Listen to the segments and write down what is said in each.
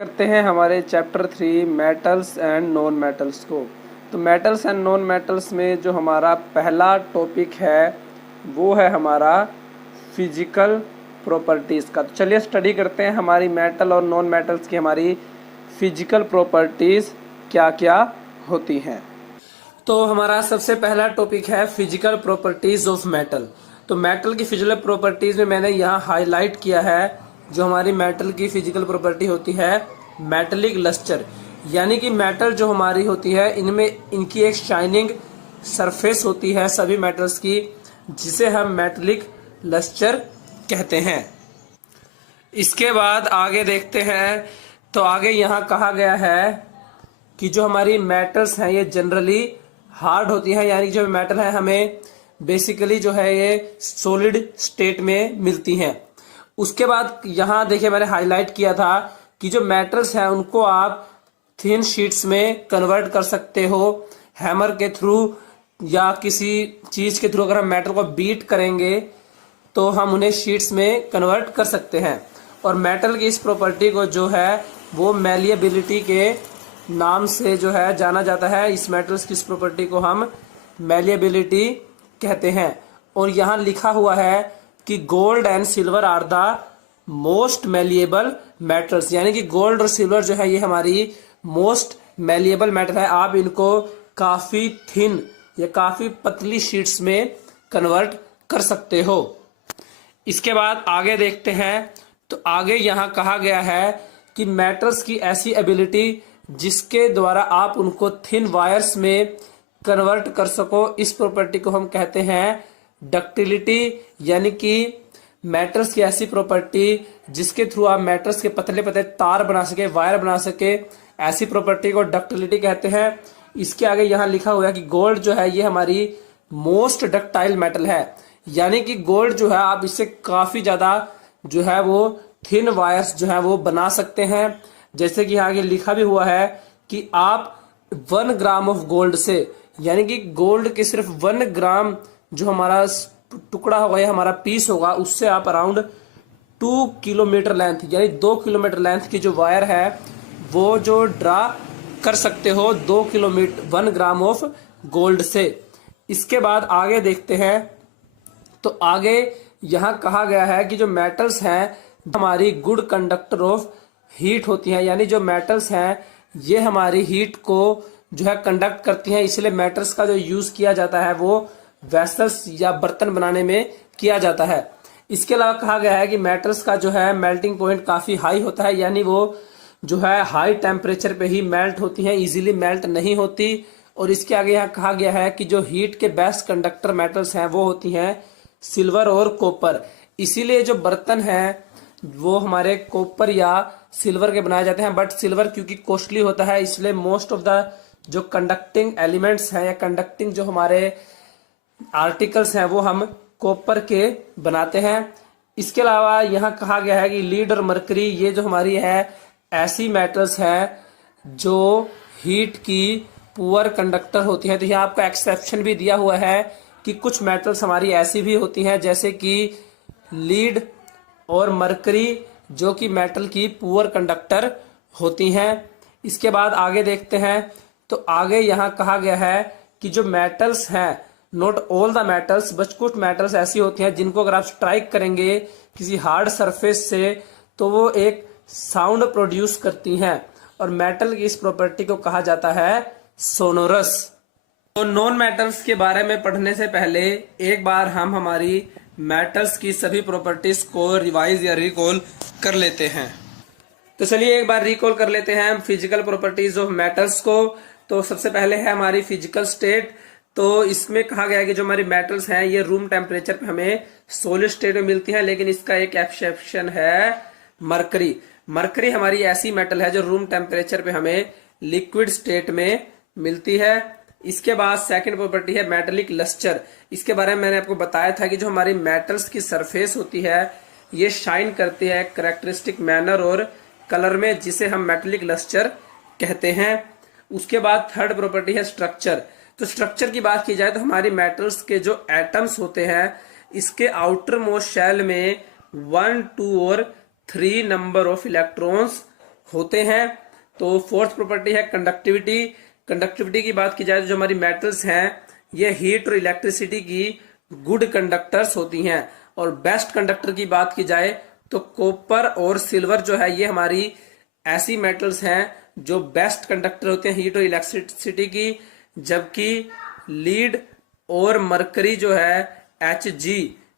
करते हैं हमारे chapter 3 metals and non metals को। तो मेटल्स एंड नॉन मेटल्स में जो हमारा पहला टॉपिक है वो है हमारा फिजिकल प्रॉपर्टीज़ का। तो चलिए स्टडी करते हैं हमारी मेटल और नॉन मेटल्स की हमारी फिजिकल प्रॉपर्टीज़ क्या क्या होती हैं। तो हमारा सबसे पहला टॉपिक है फिजिकल प्रॉपर्टीज़ ऑफ मेटल। तो मेटल की फिजिकल प्रॉपर्टीज़ में मैंने यहाँ हाईलाइट किया है जो हमारी मेटल की फिजिकल प्रॉपर्टी होती है मेटेलिक लस्टर, यानी कि मेटल जो हमारी होती है इनमें इनकी एक शाइनिंग सरफेस होती है सभी मेटल्स की, जिसे हम मेटेलिक लस्टर कहते हैं। इसके बाद आगे देखते हैं। तो आगे यहाँ कहा गया है कि जो हमारी मेटल्स हैं ये जनरली हार्ड होती हैं, यानी जो मेटल है हमें बेसिकली जो है ये सॉलिड स्टेट में मिलती हैं। उसके बाद यहाँ देखिए मैंने हाईलाइट किया था कि जो मेटल्स हैं उनको आप थिन शीट्स में कन्वर्ट कर सकते हो हैमर के थ्रू या किसी चीज के थ्रू। अगर हम मेटल को बीट करेंगे तो हम उन्हें शीट्स में कन्वर्ट कर सकते हैं। और मेटल की इस प्रॉपर्टी को जो है वो मैलिएबिलिटी के नाम से जो है जाना जाता है। इस मेटल्स की इस प्रॉपर्टी को हम मैलिएबिलिटी कहते हैं। और यहाँ लिखा हुआ है कि gold and silver are the most malleable metals, यानी कि गोल्ड और सिल्वर जो है ये हमारी मोस्ट मैलिएबल मेटल है। आप इनको काफी थिन या काफी पतली शीट्स में कन्वर्ट कर सकते हो। इसके बाद आगे देखते हैं। तो आगे यहाँ कहा गया है कि मेटल्स की ऐसी एबिलिटी जिसके द्वारा आप उनको थिन वायर्स में कन्वर्ट कर सको, इस प्रॉपर्टी को हम कहते हैं डक्टिलिटी, यानी कि मेटल्स की ऐसी प्रॉपर्टी जिसके थ्रू आप मेटल्स के पतले पतले तार बना सके, वायर बना सके, ऐसी प्रॉपर्टी को डक्टिलिटी कहते हैं। इसके आगे यहाँ लिखा हुआ है कि गोल्ड जो है ये हमारी मोस्ट डक्टाइल मेटल है, यानी कि गोल्ड जो है आप इससे काफी ज्यादा जो है वो थिन वायर्स जो है वो बना सकते हैं। जैसे कि यहाँ आगे लिखा भी हुआ है कि आप 1 ग्राम ऑफ गोल्ड से, यानी कि गोल्ड के सिर्फ 1 ग्राम जो हमारा टुकड़ा होगा या हमारा पीस होगा, उससे आप अराउंड 2 किलोमीटर लेंथ यानी 2 किलोमीटर लेंथ की जो वायर है वो जो ड्रा कर सकते हो 2 किलोमीटर 1 ग्राम ऑफ गोल्ड से। इसके बाद आगे देखते हैं। तो आगे यहाँ कहा गया है कि जो मेटल्स हैं हमारी गुड कंडक्टर ऑफ हीट होती हैं, यानी जो मेटल्स हैं ये हमारी हीट को जो है कंडक्ट करती हैं। इसलिए मेटल्स का जो यूज किया जाता है वो वेसल्स या बर्तन बनाने में किया जाता है। इसके अलावा कहा गया है कि मेटल्स का जो है मेल्टिंग पॉइंट काफी हाई होता है, यानी वो जो है हाई टेम्परेचर पे ही मेल्ट होती हैं, इजीली मेल्ट नहीं होती। और इसके आगे यहाँ कहा गया है कि जो हीट के बेस्ट कंडक्टर मेटल्स हैं वो होती हैं सिल्वर और कॉपर। इसीलिए जो बर्तन हैं वो हमारे कॉपर या सिल्वर के बनाए जाते हैं। बट सिल्वर क्योंकि कॉस्टली होता है इसलिए मोस्ट ऑफ द जो कंडक्टिंग एलिमेंट्स हैं या कंडक्टिंग जो हमारे आर्टिकल्स हैं वो हम कॉपर के बनाते हैं। इसके अलावा यहाँ कहा गया है कि लीड और मरकरी ये जो हमारी है ऐसी मेटल्स हैं जो हीट की पुअर कंडक्टर होती हैं। तो यहाँ आपका एक्सेप्शन भी दिया हुआ है कि कुछ मेटल्स हमारी ऐसी भी होती हैं जैसे कि लीड और मरकरी जो कि मेटल की पुअर कंडक्टर होती हैं। इसके बाद आगे देखते हैं। तो आगे यहाँ कहा गया है कि जो मेटल्स हैं नॉट ऑल द मेटल्स, बस कुछ मेटल्स ऐसी होती हैं जिनको अगर आप स्ट्राइक करेंगे किसी हार्ड सरफेस से तो वो एक साउंड प्रोड्यूस करती हैं। और मेटल की इस प्रॉपर्टी को कहा जाता है सोनोरस। तो नॉन मेटल्स के बारे में पढ़ने से पहले एक बार हम हमारी मेटल्स की सभी प्रॉपर्टीज को रिवाइज या रिकॉल कर लेते हैं। तो चलिए एक बार रिकॉल कर लेते हैं फिजिकल प्रॉपर्टीज ऑफ मेटल्स को। तो सबसे पहले है हमारी फिजिकल स्टेट। तो इसमें कहा गया है कि जो हमारी मेटल्स हैं ये रूम टेम्परेचर पे हमें सॉलिड स्टेट में मिलती हैं, लेकिन इसका एक एक्सेप्शन है मरकरी। मरकरी हमारी ऐसी मेटल है जो रूम टेम्परेचर पे हमें लिक्विड स्टेट में मिलती है। इसके बाद सेकंड प्रॉपर्टी है मेटेलिक लस्टर। इसके बारे में मैंने आपको बताया था कि जो हमारी मेटल्स की सरफेस होती है ये शाइन करती है कैरेक्टरिस्टिक मैनर और कलर में, जिसे हम मेटेलिक लस्टर कहते हैं। उसके बाद थर्ड प्रॉपर्टी है स्ट्रक्चर। तो स्ट्रक्चर की बात की जाए तो हमारी मेटल्स के जो एटम्स होते हैं इसके आउटर मोस्ट शेल में 1, 2 और 3 नंबर ऑफ इलेक्ट्रॉन्स होते हैं। तो फोर्थ प्रॉपर्टी है कंडक्टिविटी। कंडक्टिविटी की बात की जाए तो जो हमारी मेटल्स हैं ये हीट और इलेक्ट्रिसिटी की गुड कंडक्टर्स होती हैं। और बेस्ट कंडक्टर की बात की जाए तो कॉपर और सिल्वर जो है ये हमारी ऐसी मेटल्स हैं जो बेस्ट कंडक्टर होते हैं हीट और इलेक्ट्रिसिटी की। जबकि लीड और मरकरी जो है Hg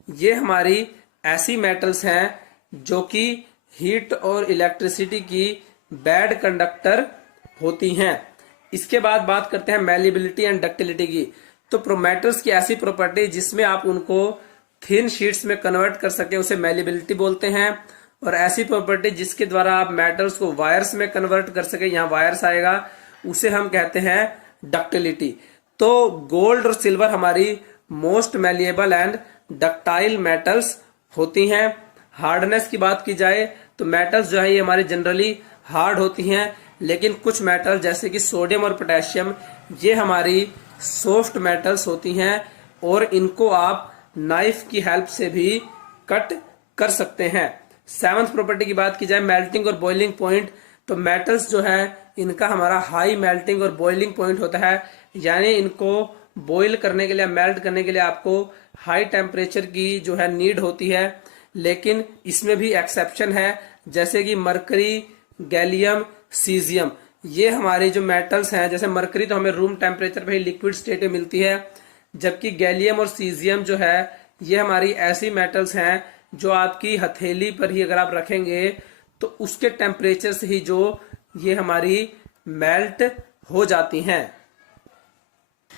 ये हमारी ऐसी मेटल्स हैं जो कि हीट और इलेक्ट्रिसिटी की बैड कंडक्टर होती हैं। इसके बाद बात करते हैं मैलिबिलिटी एंड डक्टिलिटी की। तो मेटल्स की ऐसी प्रॉपर्टी जिसमें आप उनको थिन शीट्स में कन्वर्ट कर सके उसे मैलिबिलिटी बोलते हैं। और ऐसी प्रॉपर्टी जिसके द्वारा आप मेटल्स को वायर्स में कन्वर्ट कर सके, यहाँ वायर्स आएगा, उसे हम कहते हैं डक्टिलिटी। तो गोल्ड और सिल्वर हमारी most malleable and ductile metals होती हैं। हार्डनेस की बात की जाए तो मेटल्स जो है ये हमारी जनरली हार्ड होती हैं, लेकिन कुछ मेटल जैसे कि सोडियम और पोटेशियम ये हमारी सॉफ्ट मेटल्स होती हैं और इनको आप नाइफ की हेल्प से भी कट कर सकते हैं। सेवंथ प्रॉपर्टी की बात की जाए मेल्टिंग और बॉइलिंग पॉइंट, तो मेटल्स जो है इनका हमारा हाई मेल्टिंग और बॉइलिंग पॉइंट होता है, यानी इनको बॉईल करने के लिए, मेल्ट करने के लिए आपको हाई टेम्परेचर की जो है नीड होती है। लेकिन इसमें भी एक्सेप्शन है, जैसे कि मरकरी, गैलियम, सीजियम, ये हमारे जो मेटल्स हैं, जैसे मरकरी तो हमें रूम टेम्परेचर पे ही लिक्विड स्टेट में मिलती है, जबकि गैलियम और सीजियम जो है ये हमारी ऐसी मेटल्स हैं जो आपकी हथेली पर ही अगर आप रखेंगे तो उसके टेम्परेचर से ही जो ये हमारी मेल्ट हो जाती हैं।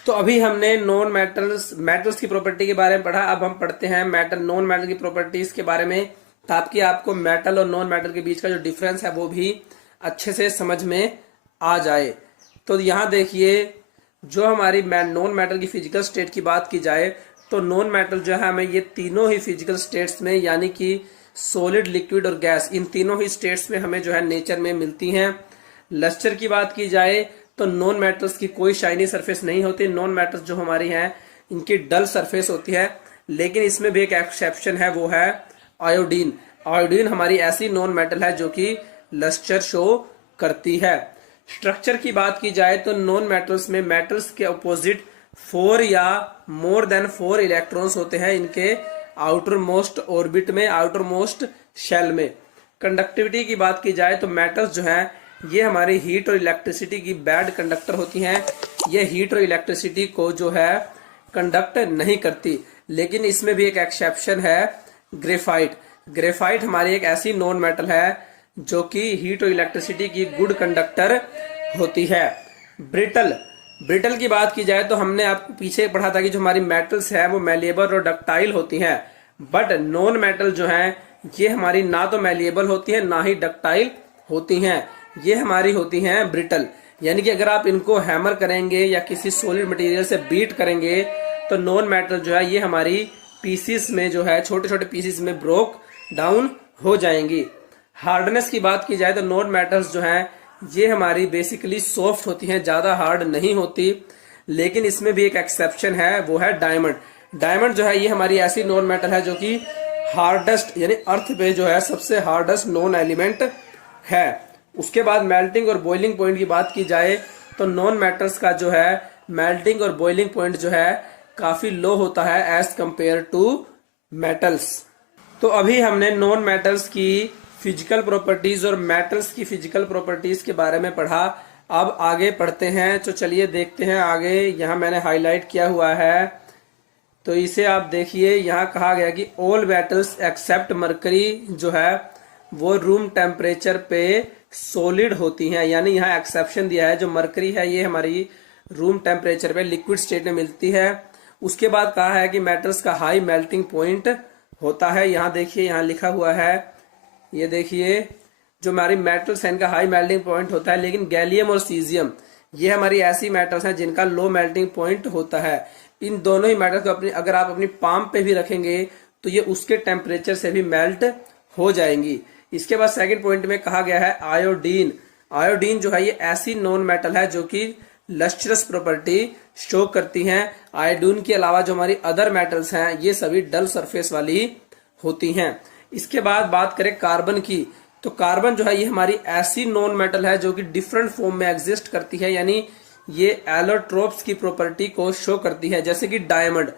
तो अभी हमने नॉन मेटल्स की प्रॉपर्टी के बारे में पढ़ा। अब हम पढ़ते हैं नॉन मेटल की प्रॉपर्टीज के बारे में, ताकि आपको मेटल और नॉन मेटल के बीच का जो डिफरेंस है वो भी अच्छे से समझ में आ जाए। तो यहाँ देखिए, जो हमारी नॉन मेटल की फिजिकल स्टेट की बात की जाए तो नॉन मेटल जो है हमें ये तीनों ही फिजिकल स्टेट्स में, यानी कि सॉलिड, लिक्विड और गैस, इन तीनों ही स्टेट्स में हमें जो है नेचर में मिलती हैं। लस्टर की बात की जाए तो नॉन मेटल्स की कोई शाइनी सरफेस नहीं होती। नॉन मेटल्स जो हमारी हैं इनकी डल सरफेस होती है, लेकिन इसमें भी एक एक्सेप्शन है, वो है आयोडीन। आयोडीन हमारी ऐसी नॉन मेटल है जो कि लस्टर शो करती है। स्ट्रक्चर की बात की जाए तो नॉन मेटल्स में मेटल्स के अपोजिट 4 या मोर देन 4 इलेक्ट्रॉन्स होते हैं इनके आउटर मोस्ट ऑर्बिट में, आउटर मोस्ट शेल में। कंडक्टिविटी की बात की जाए तो मेटल्स जो हैं ये हमारी हीट और इलेक्ट्रिसिटी की बैड कंडक्टर होती हैं। ये हीट और इलेक्ट्रिसिटी को जो है कंडक्ट नहीं करती, लेकिन इसमें भी एक एक्सेप्शन है, ग्रेफाइट। ग्रेफाइट हमारी एक ऐसी नॉन मेटल है जो कि हीट और इलेक्ट्रिसिटी की गुड कंडक्टर होती है। ब्रिटल की बात की जाए तो हमने आपको पीछे पढ़ा था कि जो हमारी मेटल्स है वो मैलिएबल और डक्टाइल होती हैं, बट नॉन मेटल जो है ये हमारी ना तो मैलिएबल होती है ना ही डक्टाइल होती हैं, ये हमारी होती हैं ब्रिटल। यानी कि अगर आप इनको हैमर करेंगे या किसी सॉलिड मटेरियल से बीट करेंगे तो नॉन मेटल जो है ये हमारी पीसीस में जो है, छोटे छोटे पीसीस में ब्रोक डाउन हो जाएंगी। हार्डनेस की बात की जाए तो नॉन मेटल्स जो हैं ये हमारी बेसिकली सॉफ्ट होती हैं, ज्यादा हार्ड नहीं होती, लेकिन इसमें भी एक एक्सेप्शन है, वो है डायमंड। डायमंड जो है ये हमारी ऐसी नॉन मेटल है जो कि हार्डेस्ट, यानी अर्थ पे जो है सबसे हार्डेस्ट नॉन एलिमेंट है। उसके बाद मेल्टिंग और बॉइलिंग पॉइंट की बात की जाए तो नॉन मेटल्स का जो है मेल्टिंग और बॉइलिंग पॉइंट जो है काफी लो होता है एज कंपेयर टू मेटल्स। तो अभी हमने नॉन मेटल्स की फिजिकल प्रॉपर्टीज और मेटल्स की फिजिकल प्रॉपर्टीज के बारे में पढ़ा। अब आगे पढ़ते हैं, तो चलिए देखते हैं आगे। यहाँ मैंने हाईलाइट किया हुआ है, तो इसे आप देखिए। यहाँ कहा गया कि ऑल मेटल्स एक्सेप्ट मरकरी जो है वो रूम टेम्परेचर पे सॉलिड होती हैं, यानी यहाँ एक्सेप्शन दिया है। जो मरकरी है ये हमारी रूम टेम्परेचर पे लिक्विड स्टेट में मिलती है। उसके बाद कहा है कि मेटल्स का हाई मेल्टिंग पॉइंट होता है। यहाँ देखिए, यहाँ लिखा हुआ है, ये देखिए, जो हमारी मेटल्स है इनका हाई मेल्टिंग पॉइंट होता है, लेकिन गैलियम और सीजियम ये हमारी ऐसी मेटल्स हैं जिनका लो मेल्टिंग पॉइंट होता है। इन दोनों ही मेटल्स को अगर आप अपनी पाम पे भी रखेंगे तो ये उसके टेम्परेचर से भी मेल्ट हो जाएंगी। इसके बाद सेकंड पॉइंट में कहा गया है आयोडीन। आयोडीन जो है ये ऐसी नॉन मेटल है जो कि लस्ट्रस प्रॉपर्टी शो करती हैं। आयोडीन के अलावा जो हमारी अदर मेटल्स हैं ये सभी डल सरफेस वाली होती हैं। इसके बाद बात करें कार्बन की, तो कार्बन जो है ये हमारी ऐसी नॉन मेटल है जो कि डिफरेंट फॉर्म में एग्जिस्ट करती है, यानी ये एलोट्रोप्स की प्रॉपर्टी को शो करती है। जैसे कि डायमंड,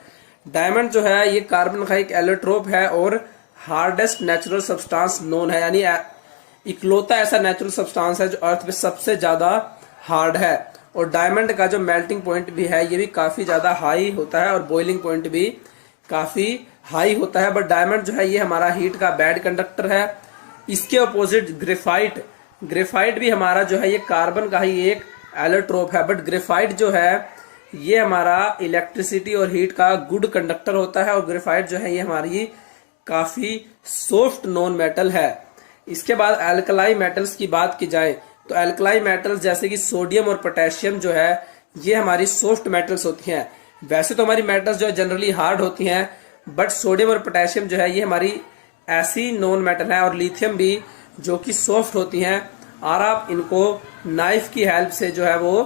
डायमंड जो है ये कार्बन का एक एलोट्रोप है और हार्डेस्ट नेचुरल सब्सटेंस नोन है, यानी इकलौता ऐसा नेचुरल सब्सटेंस है जो अर्थ पे सबसे ज्यादा हार्ड है। और डायमंड का जो मेल्टिंग पॉइंट भी है ये भी काफी ज्यादा हाई होता है और बॉइलिंग पॉइंट भी काफी हाई होता है। बट डायमंड जो है ये हमारा हीट का बैड कंडक्टर है। इसके अपोजिट ग्रेफाइट, ग्रेफाइट भी हमारा जो है ये कार्बन का ही एक एलोट्रोप है, बट ग्रेफाइट जो है ये हमारा इलेक्ट्रिसिटी और हीट का गुड कंडक्टर होता है। और ग्रेफाइट जो है ये हमारी काफी सॉफ्ट नॉन मेटल है। इसके बाद एल्कलाई मेटल्स की बात की जाए तो एल्कलाई मेटल्स जैसे कि सोडियम और पोटेशियम जो है ये हमारी सॉफ्ट मेटल्स होती हैं। वैसे तो हमारी मेटल्स जो है जनरली हार्ड होती हैं, बट सोडियम और पोटेशियम जो है ये हमारी ऐसी नॉन मेटल है, और लिथियम भी जो कि सॉफ्ट होती हैं और आप इनको नाइफ की हेल्प से जो है वो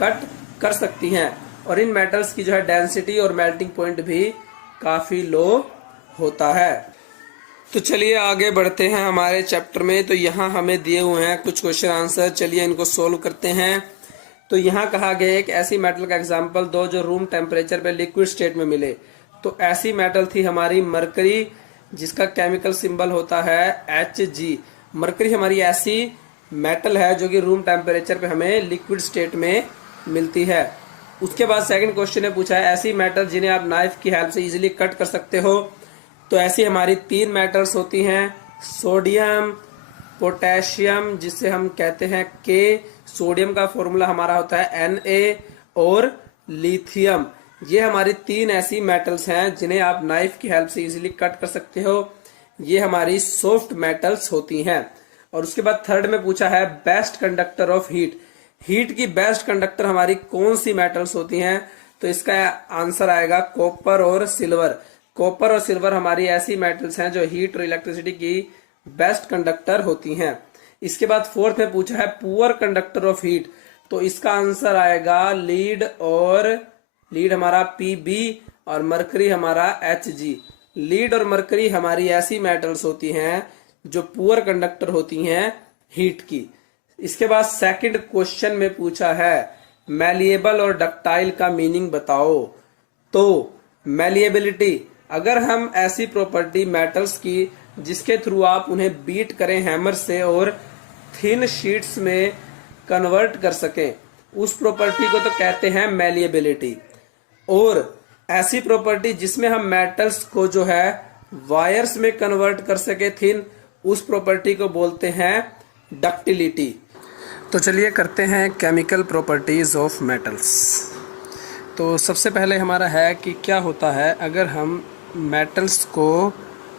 कट कर सकती हैं। और इन मेटल्स की जो है डेंसिटी और मेल्टिंग पॉइंट भी काफी लो होता है। तो चलिए आगे बढ़ते हैं हमारे चैप्टर में। तो यहाँ हमें दिए हुए हैं कुछ क्वेश्चन आंसर, चलिए इनको सोल्व करते हैं। तो यहाँ कहा गया एक ऐसी मेटल का एग्जाम्पल दो जो रूम टेम्परेचर पे लिक्विड स्टेट में मिले। तो ऐसी मेटल थी हमारी मरकरी, जिसका केमिकल सिंबल होता है Hg। मरकरी हमारी ऐसी मेटल है जो कि रूम टेम्परेचर पे हमें लिक्विड स्टेट में मिलती है। उसके बाद सेकंड क्वेश्चन ने पूछा है ऐसी मेटल जिन्हें आप नाइफ की हेल्प से इजीली कट कर सकते हो। तो ऐसी हमारी 3 मेटल्स होती हैं, सोडियम, पोटेशियम जिसे हम कहते हैं के, सोडियम का फॉर्मूला हमारा होता है Na, और लिथियम। ये हमारी 3 ऐसी मेटल्स हैं जिन्हें आप नाइफ की हेल्प से इजीली कट कर सकते हो। ये हमारी सॉफ्ट मेटल्स होती हैं। और उसके बाद थर्ड में पूछा है best conductor of heat, heat की बेस्ट कंडक्टर हमारी कौन सी मेटल्स होती हैं। तो इसका आंसर आएगा कॉपर और सिल्वर। कॉपर और सिल्वर हमारी ऐसी मेटल्स हैं जो हीट और इलेक्ट्रिसिटी की बेस्ट कंडक्टर होती हैं। इसके बाद फोर्थ में पूछा है पुअर कंडक्टर ऑफ हीट, तो इसका आंसर आएगा लीड, और लीड हमारा Pb और मरकरी हमारा Hg। लीड और मरकरी हमारी ऐसी मेटल्स होती हैं जो पुअर कंडक्टर होती हैं हीट की। इसके बाद सेकंड क्वेश्चन में पूछा है मैलिएबल और डक्टाइल का मीनिंग बताओ। तो मैलिएबिलिटी, अगर हम ऐसी प्रॉपर्टी मेटल्स की जिसके थ्रू आप उन्हें बीट करें हैमर से और थिन शीट्स में कन्वर्ट कर सकें, उस प्रॉपर्टी को तो कहते हैं मैलिएबिलिटी। और ऐसी प्रॉपर्टी जिसमें हम मेटल्स को जो है वायर्स में कन्वर्ट कर सके थिन, उस प्रॉपर्टी को बोलते हैं डक्टिलिटी। तो चलिए करते हैं केमिकल प्रॉपर्टीज ऑफ मेटल्स। तो सबसे पहले हमारा है कि क्या होता है अगर हम मेटल्स को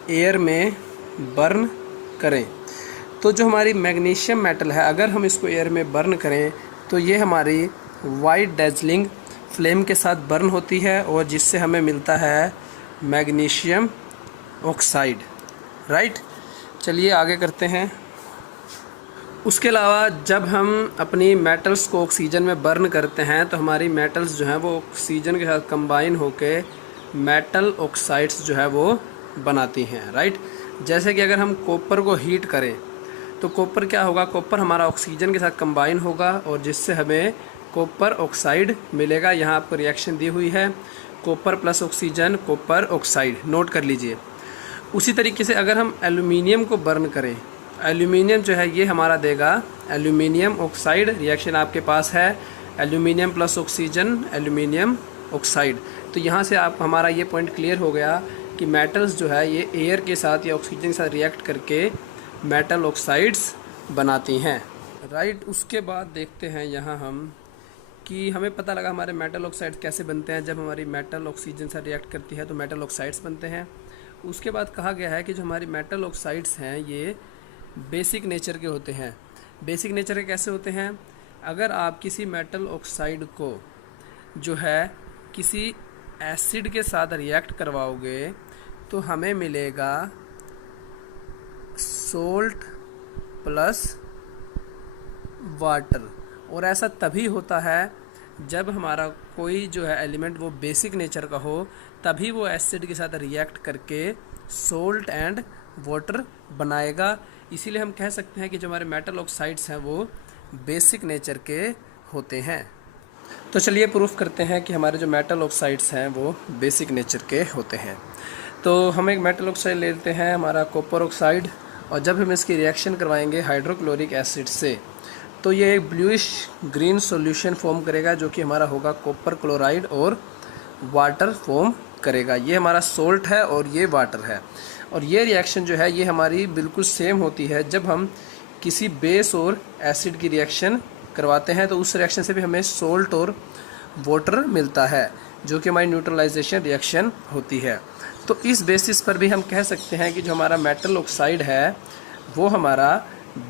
एयर में बर्न करें। तो जो हमारी मैग्नीशियम मेटल है अगर हम इसको एयर में बर्न करें तो ये हमारी वाइट डेजलिंग फ्लेम के साथ बर्न होती है, और जिससे हमें मिलता है मैग्नीशियम ऑक्साइड, राइट। चलिए आगे करते हैं। उसके अलावा जब हम अपनी मेटल्स को ऑक्सीजन में बर्न करते हैं तो हमारी मेटल्स जो हैं वो ऑक्सीजन के साथ कंबाइन होके मेटल ऑक्साइड्स जो है वो बनाती हैं, राइट। जैसे कि अगर हम कॉपर को हीट करें तो कॉपर क्या होगा, कॉपर हमारा ऑक्सीजन के साथ कंबाइन होगा और जिससे हमें कॉपर ऑक्साइड मिलेगा। यहाँ आपको रिएक्शन दी हुई है, copper plus oxygen copper oxide, note कर लीजिए। उसी तरीके से अगर हम एल्यूमिनियम को बर्न करें, एल्यूमिनियम जो है ये हमारा देगा एल्यूमिनियम ऑक्साइड। रिएक्शन आपके पास है aluminium plus oxygen aluminium oxide. तो यहाँ से आप हमारा ये पॉइंट क्लियर हो गया कि मेटल्स जो है ये एयर के साथ या ऑक्सीजन के साथ रिएक्ट करके मेटल ऑक्साइड्स बनाती हैं, राइट। उसके बाद देखते हैं यहाँ हम कि हमें पता लगा हमारे मेटल ऑक्साइड्स कैसे बनते हैं। जब हमारी मेटल ऑक्सीजन से रिएक्ट करती है तो मेटल ऑक्साइड्स बनते हैं। उसके बाद कहा गया है कि जो हमारी मेटल ऑक्साइड्स हैं ये बेसिक नेचर के होते हैं। बेसिक नेचर के कैसे होते हैं, अगर आप किसी मेटल ऑक्साइड को जो है किसी एसिड के साथ रिएक्ट करवाओगे तो हमें मिलेगा सोल्ट प्लस वाटर। और ऐसा तभी होता है जब हमारा कोई जो है एलिमेंट वो बेसिक नेचर का हो, तभी वो एसिड के साथ रिएक्ट करके सोल्ट एंड वाटर बनाएगा। इसीलिए हम कह सकते हैं कि जो हमारे मेटल ऑक्साइड्स हैं वो बेसिक नेचर के होते हैं। तो चलिए प्रूफ करते हैं कि हमारे जो मेटल ऑक्साइड्स हैं वो बेसिक नेचर के होते हैं। तो हम एक मेटल ऑक्साइड लेते हैं हमारा कॉपर ऑक्साइड, और जब हम इसकी रिएक्शन करवाएंगे हाइड्रोक्लोरिक एसिड से तो ये एक ब्लूइश ग्रीन सॉल्यूशन फॉर्म करेगा, जो कि हमारा होगा कॉपर क्लोराइड और वाटर फॉर्म करेगा। ये हमारा सोल्ट है और ये वाटर है। और ये रिएक्शन जो है ये हमारी बिल्कुल सेम होती है जब हम किसी बेस और एसिड की रिएक्शन करवाते हैं, तो उस रिएक्शन से भी हमें सोल्ट और वाटर मिलता है, जो कि हमारी न्यूट्रलाइजेशन रिएक्शन होती है। तो इस बेसिस पर भी हम कह सकते हैं कि जो हमारा मेटल ऑक्साइड है वो हमारा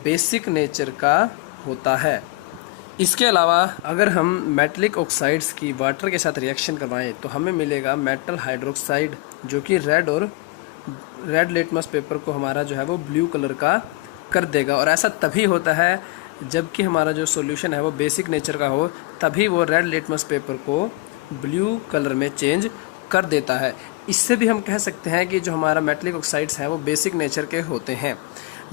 बेसिक नेचर का होता है। इसके अलावा अगर हम मेटलिक ऑक्साइड्स की वाटर के साथ रिएक्शन करवाएं तो हमें मिलेगा मेटल हाइड्रोक्साइड, जो कि रेड लिटमस पेपर को हमारा जो है वो ब्लू कलर का कर देगा। और ऐसा तभी होता है जबकि हमारा जो सॉल्यूशन है वो बेसिक नेचर का हो, तभी वो रेड लिटमस पेपर को ब्लू कलर में चेंज कर देता है। इससे भी हम कह सकते हैं कि जो हमारा मेटलिक ऑक्साइड्स हैं वो बेसिक नेचर के होते हैं।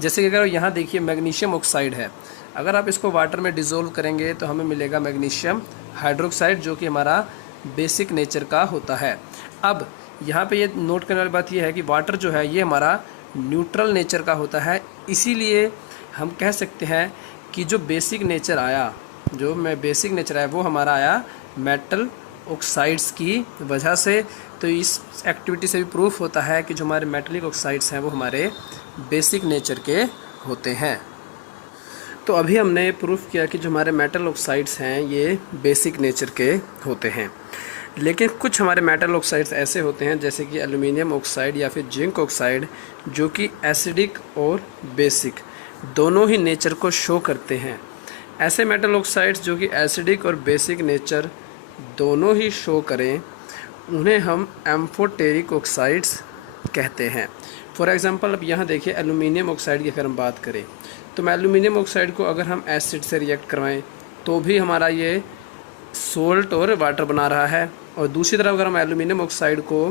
जैसे कि अगर यहाँ देखिए मैग्नीशियम ऑक्साइड है, अगर आप इसको वाटर में डिज़ोल्व करेंगे तो हमें मिलेगा मैग्नीशियम हाइड्रोक्साइड, जो कि हमारा बेसिक नेचर का होता है। अब यहाँ पे ये नोट करने वाली बात ये है कि वाटर जो है ये हमारा न्यूट्रल नेचर का होता है। इसीलिए हम कह सकते हैं कि जो बेसिक नेचर आया वो हमारा आया मेटल ऑक्साइड्स की वजह से। तो इस एक्टिविटी से भी प्रूफ होता है कि जो हमारे मेटलिक ऑक्साइड्स हैं वो हमारे बेसिक नेचर के होते हैं। तो अभी हमने प्रूफ किया कि जो हमारे मेटल ऑक्साइड्स हैं ये बेसिक नेचर के होते हैं। लेकिन कुछ हमारे मेटल ऑक्साइड्स ऐसे होते हैं जैसे कि एल्युमिनियम ऑक्साइड या फिर जिंक ऑक्साइड, जो कि एसिडिक और बेसिक दोनों ही नेचर को शो करते हैं। ऐसे मेटल ऑक्साइड्स जो कि एसिडिक और बेसिक नेचर दोनों ही शो करें उन्हें हम एम्फोटेरिक ऑक्साइड्स कहते हैं। फॉर एग्जांपल अब यहाँ देखिए एल्युमिनियम ऑक्साइड की अगर हम बात करें तो एल्युमिनियम ऑक्साइड को अगर हम एसिड से रिएक्ट करवाएं तो भी हमारा ये सोल्ट और वाटर बना रहा है, और दूसरी तरफ अगर हम एल्युमिनियम ऑक्साइड को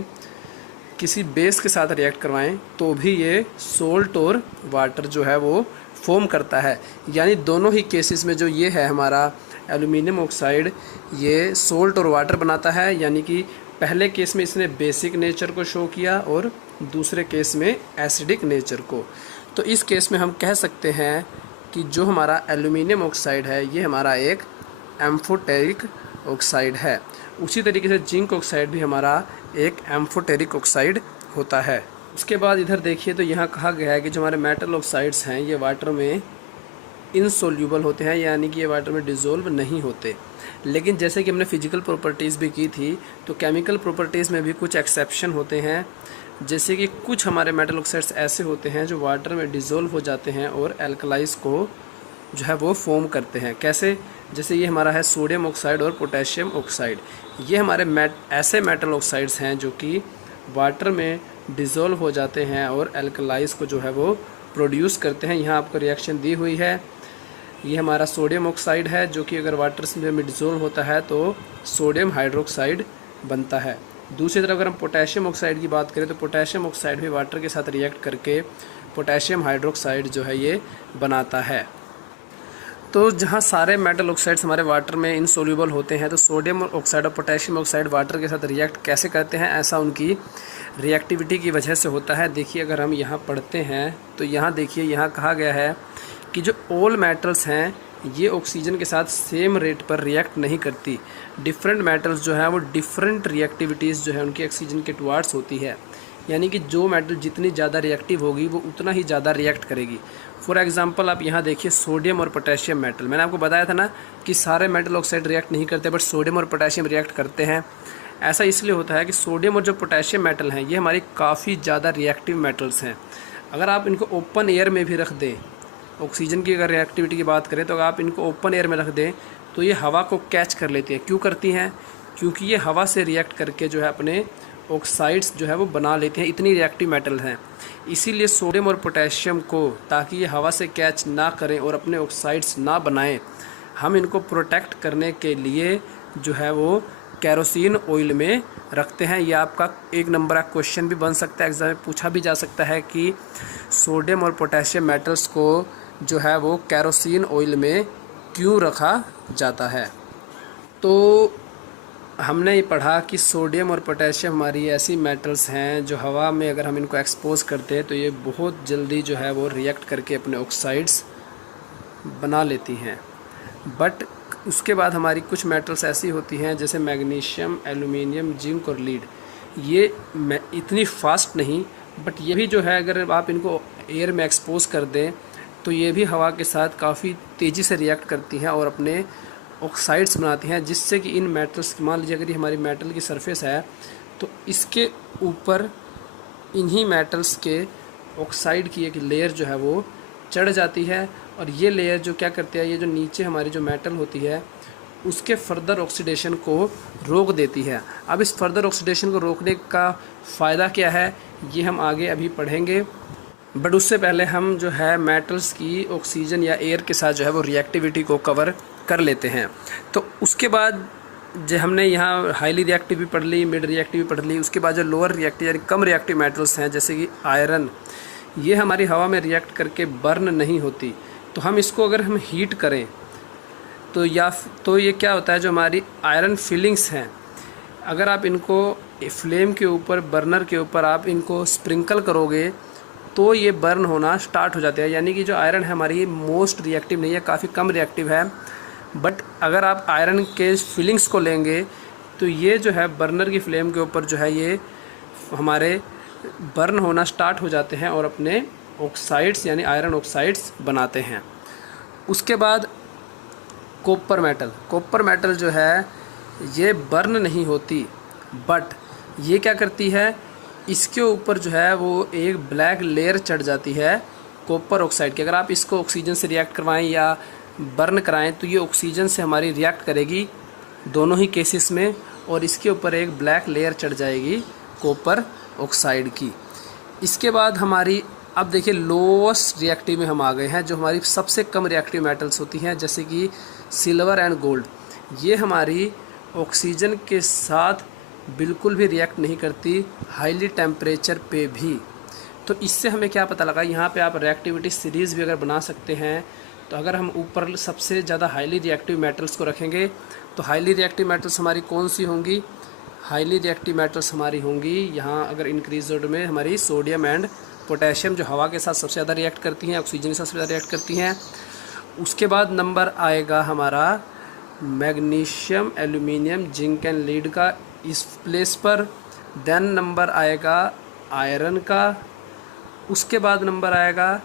किसी बेस के साथ रिएक्ट करवाएं तो भी ये सोल्ट और वाटर जो है वो फॉर्म करता है। यानी दोनों ही केसेस में जो ये है हमारा एल्युमिनियम ऑक्साइड ये सोल्ट और वाटर बनाता है, यानी कि पहले केस में इसने बेसिक नेचर को शो किया और दूसरे केस में एसिडिक नेचर को। तो इस केस में हम कह सकते हैं कि जो हमारा एल्युमिनियम ऑक्साइड है ये हमारा एक एम्फोटेरिक ऑक्साइड है। उसी तरीके से जिंक ऑक्साइड भी हमारा एक एम्फोटेरिक ऑक्साइड होता है। उसके बाद इधर देखिए तो यहाँ कहा गया है कि जो हमारे मेटल ऑक्साइड्स हैं ये वाटर में इनसोल्यूबल होते हैं, यानी कि ये वाटर में डिज़ोल्व नहीं होते। लेकिन जैसे कि हमने फिजिकल प्रॉपर्टीज़ भी की थी तो केमिकल प्रॉपर्टीज़ में भी कुछ एक्सेप्शन होते हैं। जैसे कि कुछ हमारे मेटल ऑक्साइड्स ऐसे होते हैं जो वाटर में डिज़ोल्व हो जाते हैं और एल्कलाइज को जो है वो फॉर्म करते हैं। कैसे? जैसे ये हमारा है सोडियम ऑक्साइड और पोटेशियम ऑक्साइड। ये हमारे ऐसे मेटल ऑक्साइड्स हैं जो कि वाटर में डिज़ोल्व हो जाते हैं और एल्कलाइज को जो है वो प्रोड्यूस करते हैं। यहाँ आपको रिएक्शन दी हुई है। ये हमारा सोडियम ऑक्साइड है जो कि अगर वाटर में डिज़ोल्व होता है तो सोडियम हाइड्रोक्साइड बनता है। दूसरी तरफ अगर हम पोटेशियम ऑक्साइड की बात करें तो पोटेशियम ऑक्साइड भी वाटर के साथ रिएक्ट करके पोटेशियम हाइड्रोक्साइड जो है ये बनाता है। तो जहाँ सारे मेटल ऑक्साइड्स हमारे वाटर में इनसोल्यूबल होते हैं तो सोडियम ऑक्साइड और पोटेशियम ऑक्साइड वाटर के साथ रिएक्ट कैसे करते हैं, ऐसा उनकी रिएक्टिविटी की वजह से होता है। देखिए अगर हम यहाँ पढ़ते हैं तो यहाँ देखिए यहाँ कहा गया है कि जो ऑल मेटल्स हैं ये ऑक्सीजन के साथ सेम रेट पर रिएक्ट नहीं करती। डिफरेंट मेटल्स जो है वो डिफरेंट रिएक्टिविटीज़ जो है उनकी ऑक्सीजन के टुवार्ड्स होती है, यानी कि जो मेटल जितनी ज़्यादा रिएक्टिव होगी वो उतना ही ज़्यादा रिएक्ट करेगी। फॉर एग्जांपल आप यहाँ देखिए सोडियम और पोटेशियम मेटल, मैंने आपको बताया था ना कि सारे मेटल ऑक्साइड रिएक्ट नहीं करते बट सोडियम और पोटेशियम रिएक्ट करते हैं। ऐसा इसलिए होता है कि सोडियम और जो पोटेशियम मेटल हैं ये हमारी काफ़ी ज़्यादा रिएक्टिव मेटल्स हैं। अगर आप इनको ओपन एयर में भी रख दें, ऑक्सीजन की अगर रिएक्टिविटी की बात करें तो अगर आप इनको ओपन एयर में रख दें तो ये हवा को कैच कर लेती हैं। क्यों करती हैं? क्योंकि ये हवा से रिएक्ट करके जो है अपने ऑक्साइड्स जो है वो बना लेते हैं, इतनी रिएक्टिव मेटल हैं। इसीलिए सोडियम और पोटेशियम को ताकि ये हवा से कैच ना करें और अपने ऑक्साइड्स ना बनाएं, हम इनको प्रोटेक्ट करने के लिए जो है वो कैरोसिन ऑयल में रखते हैं। ये आपका 1 नंबर का क्वेश्चन भी बन सकता है, एग्जाम में पूछा भी जा सकता है कि सोडियम और पोटेशियम मेटल्स को जो है वो कैरोसिन ऑयल में क्यों रखा जाता है। तो हमने ये पढ़ा कि सोडियम और पोटेशियम हमारी ऐसी मेटल्स हैं जो हवा में अगर हम इनको एक्सपोज करते हैं तो ये बहुत जल्दी जो है वो रिएक्ट करके अपने ऑक्साइड्स बना लेती हैं। बट उसके बाद हमारी कुछ मेटल्स ऐसी होती हैं जैसे मैग्नीशियम, एल्युमिनियम, जिंक और लीड, ये इतनी फास्ट नहीं, बट ये भी जो है अगर आप इनको एयर में एक्सपोज कर दें तो ये भी हवा के साथ काफ़ी तेज़ी से रिएक्ट करती हैं और अपने ऑक्साइड्स बनाती हैं, जिससे कि इन मेटल्स, मान लीजिए अगर ये हमारी मेटल की सरफेस है तो इसके ऊपर इन्हीं मेटल्स के ऑक्साइड की एक लेयर जो है वो चढ़ जाती है और ये लेयर जो क्या करती है, ये जो नीचे हमारी जो मेटल होती है उसके फर्दर ऑक्सीडेशन को रोक देती है। अब इस फर्दर ऑक्सीडेशन को रोकने का फ़ायदा क्या है ये हम आगे अभी पढ़ेंगे, बट उससे पहले हम जो है मेटल्स की ऑक्सीजन या एयर के साथ जो है वो रिएक्टिविटी को कवर कर लेते हैं। तो उसके बाद जो हमने यहाँ हाईली रिएक्टिव भी पढ़ ली, मिड रिएक्टिव भी पढ़ ली, उसके बाद जो लोअर रिएक्टिव यानी कम रिएक्टिव मेटल्स हैं जैसे कि आयरन, ये हमारी हवा में रिएक्ट करके बर्न नहीं होती। तो हम इसको अगर हम हीट करें तो ये क्या होता है, जो हमारी आयरन फिलिंग्स हैं अगर आप इनको फ्लेम के ऊपर, बर्नर के ऊपर आप इनको स्प्रिंकल करोगे तो ये बर्न होना स्टार्ट हो जाते हैं। यानी कि जो आयरन है हमारी मोस्ट रिएक्टिव नहीं है, काफ़ी कम रिएक्टिव है, बट अगर आप आयरन के फिलिंग्स को लेंगे तो ये जो है बर्नर की फ्लेम के ऊपर जो है ये हमारे बर्न होना स्टार्ट हो जाते हैं और अपने ऑक्साइड्स यानी आयरन ऑक्साइड्स बनाते हैं। उसके बाद कॉपर मेटल जो है ये बर्न नहीं होती, बट ये क्या करती है, इसके ऊपर जो है वो एक ब्लैक लेयर चढ़ जाती है कॉपर ऑक्साइड की। अगर आप इसको ऑक्सीजन से रिएक्ट करवाएं या बर्न कराएं तो ये ऑक्सीजन से हमारी रिएक्ट करेगी दोनों ही केसेस में, और इसके ऊपर एक ब्लैक लेयर चढ़ जाएगी कॉपर ऑक्साइड की। इसके बाद हमारी अब देखिए लोएस्ट रिएक्टिव में हम आ गए हैं, जो हमारी सबसे कम रिएक्टिव मेटल्स होती हैं जैसे कि सिल्वर एंड गोल्ड। ये हमारी ऑक्सीजन के साथ बिल्कुल भी रिएक्ट नहीं करती हाईली टेम्परेचर पे भी। तो इससे हमें क्या पता लगा, यहाँ पे आप रिएक्टिविटी सीरीज़ भी अगर बना सकते हैं। तो अगर हम ऊपर सबसे ज़्यादा हाईली रिएक्टिव मेटल्स को रखेंगे तो हाईली रिएक्टिव मेटल्स हमारी कौन सी होंगी, हाईली रिएक्टिव मेटल्स हमारी होंगी यहाँ अगर इंक्रीज में हमारी सोडियम एंड पोटेशियम, जो हवा के साथ सबसे ज़्यादा रिएक्ट करती हैं, ऑक्सीजन के साथ सबसे ज़्यादा रिएक्ट करती हैं। उसके बाद नंबर आएगा हमारा magnesium, aluminium, zinc and lead का इस प्लेस पर। देन नंबर आएगा आयरन का, उसके बाद नंबर आएगा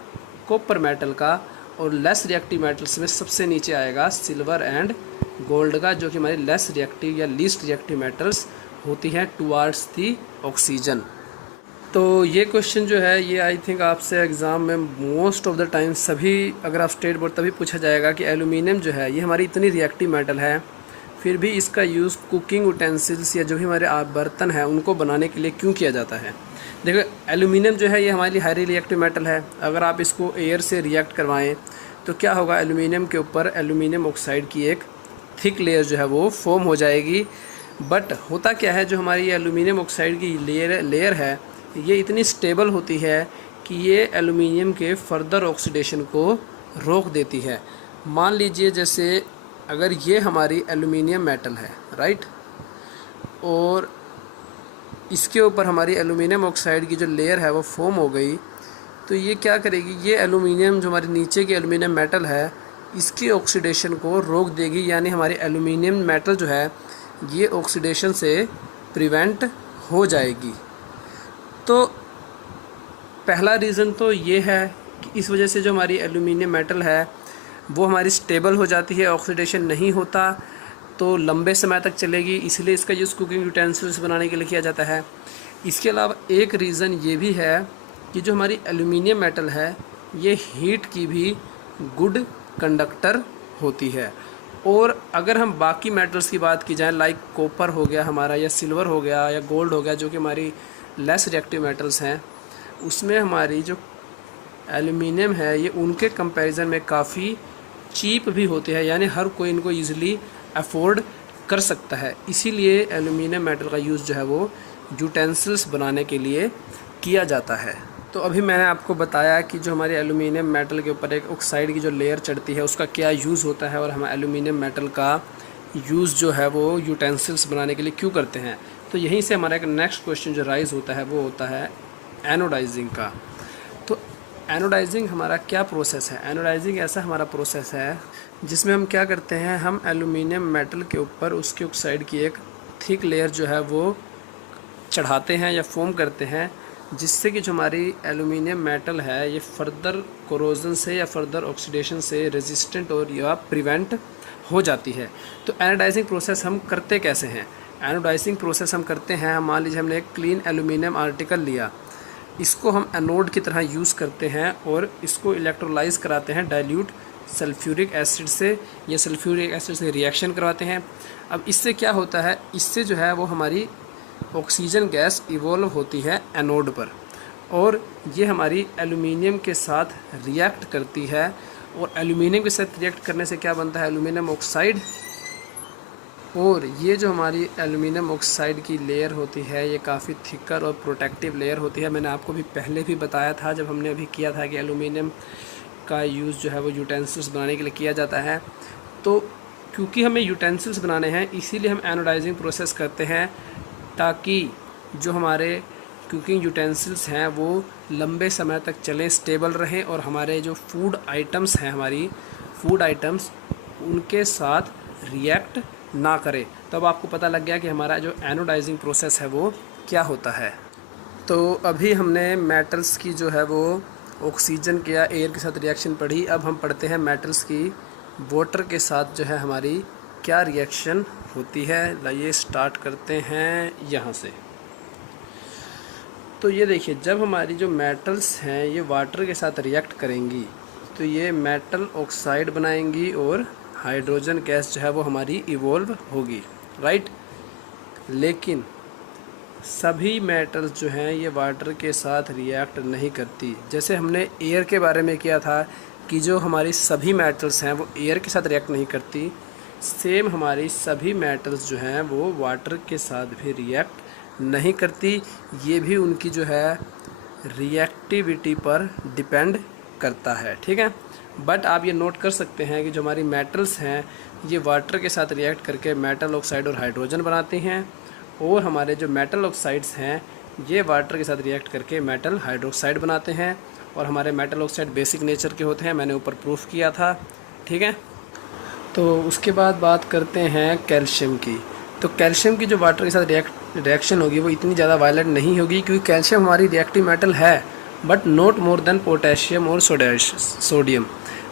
कॉपर मेटल का, और लेस रिएक्टिव मेटल्स में सबसे नीचे आएगा सिल्वर एंड गोल्ड का, जो कि हमारी लेस रिएक्टिव या लीस्ट रिएक्टिव मेटल्स होती हैं टुवार्ड्स दी ऑक्सीजन। तो ये क्वेश्चन जो है ये आई थिंक आपसे एग्ज़ाम में मोस्ट ऑफ द टाइम सभी, अगर आप स्टेट बोर्ड तभी पूछा जाएगा कि एल्युमिनियम जो है ये हमारी इतनी रिएक्टिव मेटल है, फिर भी इसका यूज़ कुकिंग उटेंसिल्स या जो भी हमारे बर्तन हैं उनको बनाने के लिए क्यों किया जाता है। देखो एल्युमिनियम जो है ये हमारे लिए हाईली रिएक्टिव मेटल है। अगर आप इसको एयर से रिएक्ट करवाएं तो क्या होगा, एल्युमिनियम के ऊपर एल्युमिनियम ऑक्साइड की एक थिक लेयर जो है वो फॉर्म हो जाएगी। बट होता क्या है, जो हमारी एल्युमिनियम ऑक्साइड की लेयर है ये इतनी स्टेबल होती है कि ये एल्युमिनियम के फर्दर ऑक्सीडेशन को रोक देती है। मान लीजिए जैसे अगर ये हमारी एल्युमिनियम मेटल है, राइट, और इसके ऊपर हमारी एल्युमिनियम ऑक्साइड की जो लेयर है वो फॉर्म हो गई, तो ये क्या करेगी, ये एल्युमिनियम जो हमारी नीचे की एल्युमिनियम मेटल है इसकी ऑक्सीडेशन को रोक देगी। यानी हमारी एल्युमिनियम मेटल जो है ये ऑक्सीडेशन से प्रिवेंट हो जाएगी। तो पहला रीज़न तो ये है कि इस वजह से जो हमारी एल्युमिनियम मेटल है वो हमारी स्टेबल हो जाती है, ऑक्सीडेशन नहीं होता तो लंबे समय तक चलेगी, इसलिए इसका यूज़ कुकिंग यूटेंसिल्स बनाने के लिए किया जाता है। इसके अलावा एक रीज़न ये भी है कि जो हमारी एल्युमिनियम मेटल है ये हीट की भी गुड कंडक्टर होती है। और अगर हम बाकी मेटल्स की बात की जाए, लाइक कॉपर हो गया हमारा, या सिल्वर हो गया, या गोल्ड हो गया, जो कि हमारी लेस रिएक्टिव मेटल्स हैं, उसमें हमारी जो एल्युमिनियम है ये उनके कंपैरिजन में काफ़ी चीप भी होते हैं, यानी हर कोई इनको ईज़िली अफोर्ड कर सकता है। इसीलिए एल्यूमिनियम मेटल का यूज़ जो है वो यूटेंसिल्स बनाने के लिए किया जाता है। तो अभी मैंने आपको बताया कि जो हमारी एल्यूमिनियम मेटल के ऊपर एक ऑक्साइड की जो लेयर चढ़ती है उसका क्या यूज़ होता है और हम एल्यूमिनियम मेटल का यूज़ जो है वो यूटेंसिल्स बनाने के लिए क्यों करते हैं। तो यहीं से हमारा एक नेक्स्ट क्वेश्चन जो राइज़ होता है वो होता है एनोडाइजिंग का। तो एनोडाइजिंग हमारा क्या प्रोसेस है। एनोडाइजिंग ऐसा हमारा प्रोसेस है जिसमें हम क्या करते हैं, हम एल्यूमिनियम मेटल के ऊपर उसके ऑक्साइड की एक थिक लेयर जो है वो चढ़ाते हैं या फॉर्म करते हैं, जिससे कि जो हमारी एल्यूमिनियम मेटल है ये फर्दर कोरोजन से या फर्दर ऑक्सीडेशन से रेजिस्टेंट और या प्रिवेंट हो जाती है। तो एनोडाइजिंग प्रोसेस हम करते कैसे हैं। एनोडाइजिंग प्रोसेस हम करते हैं, हम मान लीजिए हमने एक क्लीन एल्यूमिनियम आर्टिकल लिया, इसको हम एनोड की तरह यूज़ करते हैं और इसको इलेक्ट्रोलाइज कराते हैं डाइल्यूट सल्फ्यूरिक एसिड से या सल्फ्यूरिक एसिड से रिएक्शन करवाते हैं। अब इससे क्या होता है, इससे जो है वो हमारी ऑक्सीजन गैस इवॉल्व होती है एनोड पर और ये हमारी एल्यूमिनियम के साथ रिएक्ट करती है और एल्यूमिनियम के साथ रिएक्ट करने से क्या बनता है, एल्यूमिनियम ऑक्साइड। और ये जो हमारी एल्यूमिनियम ऑक्साइड की लेयर होती है ये काफ़ी थिकर और प्रोटेक्टिव लेयर होती है। मैंने आपको भी पहले भी बताया था जब हमने अभी किया था कि एल्यूमिनियम का यूज़ जो है वो यूटेंसिल्स बनाने के लिए किया जाता है। तो क्योंकि हमें यूटेंसिल्स बनाने हैं इसीलिए हम एनोडाइजिंग प्रोसेस करते हैं, ताकि जो हमारे कुकिंग यूटेंसिल्स हैं वो लंबे समय तक चलें, स्टेबल रहें और हमारे जो फूड आइटम्स हैं, हमारी फूड आइटम्स उनके साथ रिएक्ट ना करें। तब आपको पता लग गया कि हमारा जो एनोडाइजिंग प्रोसेस है वो क्या होता है। तो अभी हमने मेटल्स की जो है वो ऑक्सीजन के या एयर के साथ रिएक्शन पढ़ी। अब हम पढ़ते हैं मेटल्स की वाटर के साथ जो है हमारी क्या रिएक्शन होती है। लाइए स्टार्ट करते हैं यहाँ से। तो ये देखिए, जब हमारी जो मेटल्स हैं ये वाटर के साथ रिएक्ट करेंगी तो ये मेटल ऑक्साइड बनाएंगी और हाइड्रोजन गैस जो है वो हमारी इवॉल्व होगी, राइट। लेकिन सभी मेटल्स जो हैं ये वाटर के साथ रिएक्ट नहीं करती। जैसे हमने एयर के बारे में किया था कि जो हमारी सभी मेटल्स हैं वो एयर के साथ रिएक्ट नहीं करती, सेम हमारी सभी मेटल्स जो हैं वो वाटर के साथ भी रिएक्ट नहीं करती। ये भी उनकी जो है रिएक्टिविटी पर डिपेंड करता है, ठीक है। बट आप ये नोट कर सकते हैं कि जो हमारी मेटल्स हैं ये वाटर के साथ रिएक्ट करके मेटल ऑक्साइड और हाइड्रोजन बनाती हैं और हमारे जो मेटल ऑक्साइड्स हैं ये वाटर के साथ रिएक्ट करके मेटल हाइड्रोक्साइड बनाते हैं और हमारे मेटल ऑक्साइड बेसिक नेचर के होते हैं, मैंने ऊपर प्रूफ किया था, ठीक है। तो उसके बाद बात करते हैं कैल्शियम की। तो कैल्शियम की जो वाटर के साथ रिएक्शन होगी वो इतनी ज़्यादा वायलेंट नहीं होगी, क्योंकि कैल्शियम हमारी रिएक्टिव मेटल है but not more than potassium और सोडियम।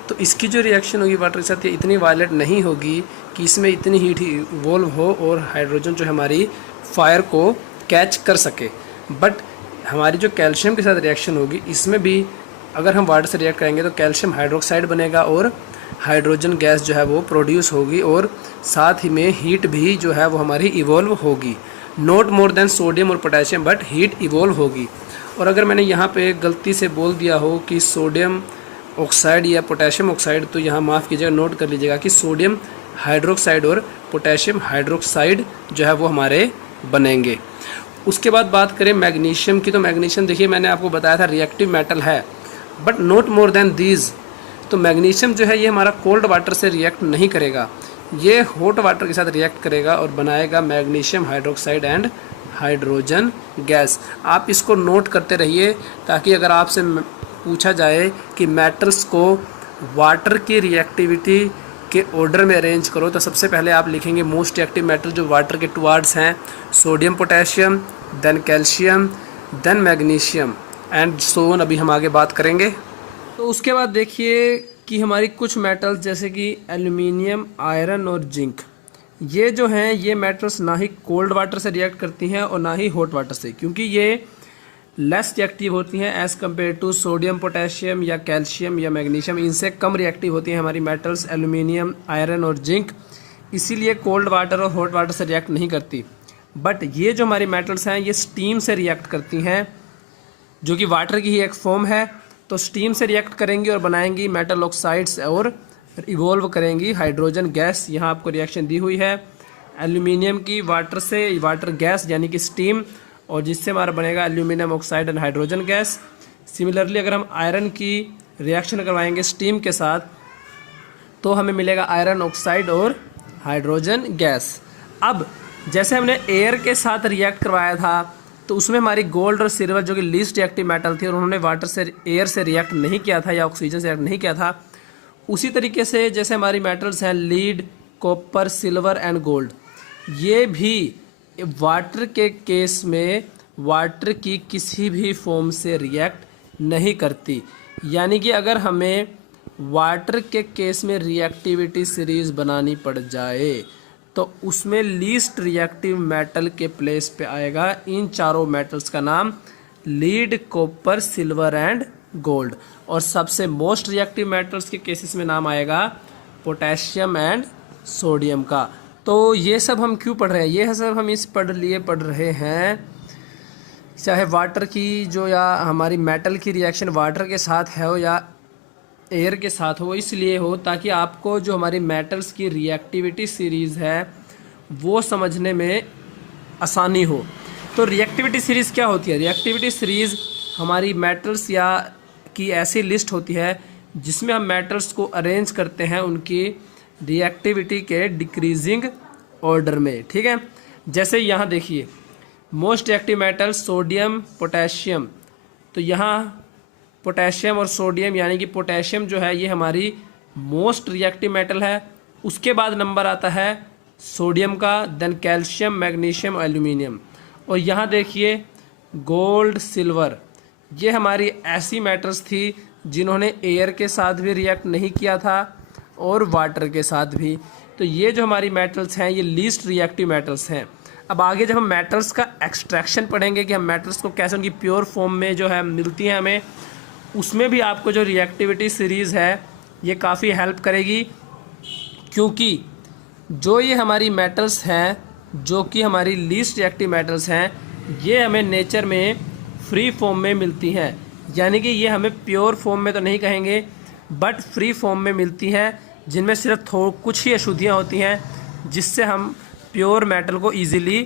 तो इसकी जो रिएक्शन होगी वाटर के साथ ये इतनी वायलेंट नहीं होगी कि इसमें इतनी हीट इवॉल्व हो और हाइड्रोजन जो हमारी फायर को कैच कर सके। बट हमारी जो कैल्शियम के साथ रिएक्शन होगी इसमें भी अगर हम वाटर से रिएक्ट करेंगे तो कैल्शियम हाइड्रोक्साइड बनेगा और हाइड्रोजन गैस जो है वो प्रोड्यूस होगी और साथ ही में हीट भी जो है वो हमारी इवॉल्व होगी। नॉट मोर देन सोडियम और पोटेशियम बट हीट इवॉल्व होगी। और अगर मैंने यहाँ पे गलती से बोल दिया हो कि सोडियम ऑक्साइड या पोटेशियम ऑक्साइड, तो यहाँ माफ़ कीजिएगा, नोट कर लीजिएगा कि सोडियम हाइड्रोक्साइड और पोटेशियम हाइड्रोक्साइड जो है वो हमारे बनेंगे। उसके बाद बात करें मैग्नीशियम की। तो मैग्नीशियम देखिए मैंने आपको बताया था रिएक्टिव मेटल है but not more than these. तो मैग्नीशियम जो है ये हमारा कोल्ड वाटर से रिएक्ट नहीं करेगा, ये हॉट वाटर के साथ रिएक्ट करेगा और बनाएगा magnesium hydroxide and hydrogen gas. आप इसको नोट करते रहिए ताकि अगर आपसे पूछा जाए कि मेटल्स को वाटर की रिएक्टिविटी के ऑर्डर में अरेंज करो तो सबसे पहले आप लिखेंगे मोस्ट रिएक्टिव मेटल जो वाटर के टुवार्ड्स हैं, sodium potassium, then calcium, then magnesium and so on. अभी हम आगे बात करेंगे। तो उसके बाद देखिए कि हमारी कुछ मेटल्स जैसे कि एल्यूमिनियम, आयरन और जिंक, ये जो हैं ये मेटल्स ना ही कोल्ड वाटर से रिएक्ट करती हैं और ना ही हॉट वाटर से, क्योंकि ये लेस रिएक्टिव होती हैं as compare to sodium, potassium या कैल्शियम या मैग्नीशियम। इनसे कम रिएक्टिव होती हैं हमारी मेटल्स एल्यूमिनियम, आयरन और जिंक, इसीलिए कोल्ड वाटर और हॉट वाटर से रिएक्ट नहीं करती। बट ये जो हमारी मेटल्स हैं ये स्टीम से रिएक्ट करती हैं, जो कि वाटर की ही एक फॉर्म है। तो स्टीम से रिएक्ट करेंगी और बनाएंगी मेटल ऑक्साइड्स और इवॉल्व करेंगी हाइड्रोजन गैस। यहाँ आपको रिएक्शन दी हुई है। एल्यूमिनियम की वाटर गैस यानी कि स्टीम, और जिससे हमारा बनेगा aluminium oxide and hydrogen gas. Similarly अगर हम आयरन की रिएक्शन करवाएंगे स्टीम के साथ तो हमें मिलेगा आयरन ऑक्साइड और हाइड्रोजन गैस। अब जैसे हमने एयर के साथ रिएक्ट करवाया था तो उसमें हमारी गोल्ड और सिल्वर जो कि लीस्ट रिएक्टिव मेटल थी और उन्होंने वाटर से एयर से रिएक्ट नहीं किया था या ऑक्सीजन से रिएक्ट नहीं किया था, उसी तरीके से जैसे हमारी मेटल्स हैं lead, copper, silver and gold, ये भी वाटर के केस में वाटर की किसी भी फॉर्म से रिएक्ट नहीं करती। यानी कि अगर हमें वाटर के केस में रिएक्टिविटी सीरीज बनानी पड़ जाए तो उसमें लीस्ट रिएक्टिव मेटल के प्लेस पे आएगा इन चारों मेटल्स का नाम lead, copper, silver and gold. और सबसे मोस्ट रिएक्टिव मेटल्स के केसेस में नाम आएगा पोटेशियम एंड सोडियम का। तो ये सब हम क्यों पढ़ रहे हैं? ये सब हम इस पढ़ रहे हैं चाहे वाटर की जो या हमारी मेटल की रिएक्शन वाटर के साथ है हो या एयर के साथ हो, इसलिए हो ताकि आपको जो हमारी मेटल्स की रिएक्टिविटी सीरीज़ है वो समझने में आसानी हो। तो रिएक्टिविटी सीरीज़ क्या होती है? रिएक्टिविटी सीरीज़ हमारी मेटल्स या की ऐसी लिस्ट होती है जिसमें हम मेटल्स को अरेंज करते हैं उनकी रिएक्टिविटी के डिक्रीजिंग ऑर्डर में। ठीक है, जैसे यहाँ देखिए most reactive metal sodium, potassium, तो यहाँ पोटेशियम और सोडियम यानी कि पोटेशियम जो है ये हमारी मोस्ट रिएक्टिव मेटल है। उसके बाद नंबर आता है सोडियम का, देन कैल्शियम, मैग्नीशियम, एल्यूमिनियम। और यहाँ देखिए गोल्ड, सिल्वर, ये हमारी ऐसी मेटल्स थी जिन्होंने एयर के साथ भी रिएक्ट नहीं किया था और वाटर के साथ भी। तो ये जो हमारी मेटल्स हैं ये लीस्ट रिएक्टिव मेटल्स हैं। अब आगे जब हम मेटल्स का एक्सट्रैक्शन पढ़ेंगे कि हम मेटल्स को कैसे उनकी प्योर फॉर्म में जो है मिलती हैं हमें, उसमें भी आपको जो रिएक्टिविटी सीरीज़ है ये काफ़ी हेल्प करेगी, क्योंकि जो ये हमारी मेटल्स हैं जो कि हमारी लीस्ट रिएक्टिव मेटल्स हैं ये हमें नेचर में फ्री फॉर्म में मिलती हैं। यानी कि ये हमें प्योर फॉर्म में तो नहीं कहेंगे बट फ्री फॉर्म में मिलती हैं, जिनमें सिर्फ कुछ ही अशुद्धियाँ होती हैं जिससे हम प्योर मेटल को ईजिली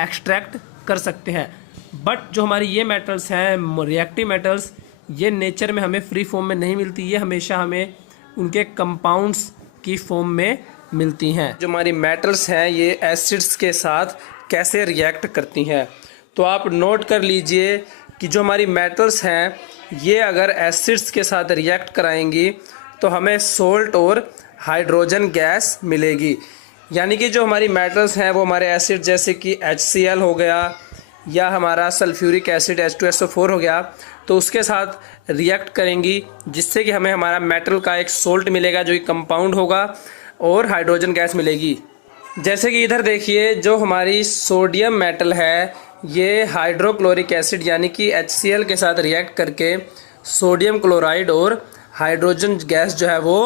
एक्सट्रैक्ट कर सकते हैं। बट जो हमारी ये मेटल्स हैं रिएक्टिव मेटल्स, ये नेचर में हमें फ्री फॉर्म में नहीं मिलती, ये हमेशा हमें उनके कंपाउंड्स की फॉर्म में मिलती हैं। जो हमारी मेटल्स हैं ये एसिड्स के साथ कैसे रिएक्ट करती हैं, तो आप नोट कर लीजिए कि जो हमारी मेटल्स हैं ये अगर एसिड्स के साथ रिएक्ट कराएंगी तो हमें सोल्ट और हाइड्रोजन गैस मिलेगी। यानी कि जो हमारी मेटल्स हैं वो हमारे एसिड जैसे कि HCl हो गया या हमारा सल्फ्यूरिक एसिड H2SO4 हो गया, तो उसके साथ रिएक्ट करेंगी जिससे कि हमें हमारा मेटल का एक सोल्ट मिलेगा जो कि कंपाउंड होगा और हाइड्रोजन गैस मिलेगी। जैसे कि इधर देखिए जो हमारी सोडियम मेटल है ये हाइड्रोक्लोरिक एसिड यानी कि HCl के साथ रिएक्ट करके सोडियम क्लोराइड और हाइड्रोजन गैस जो है वो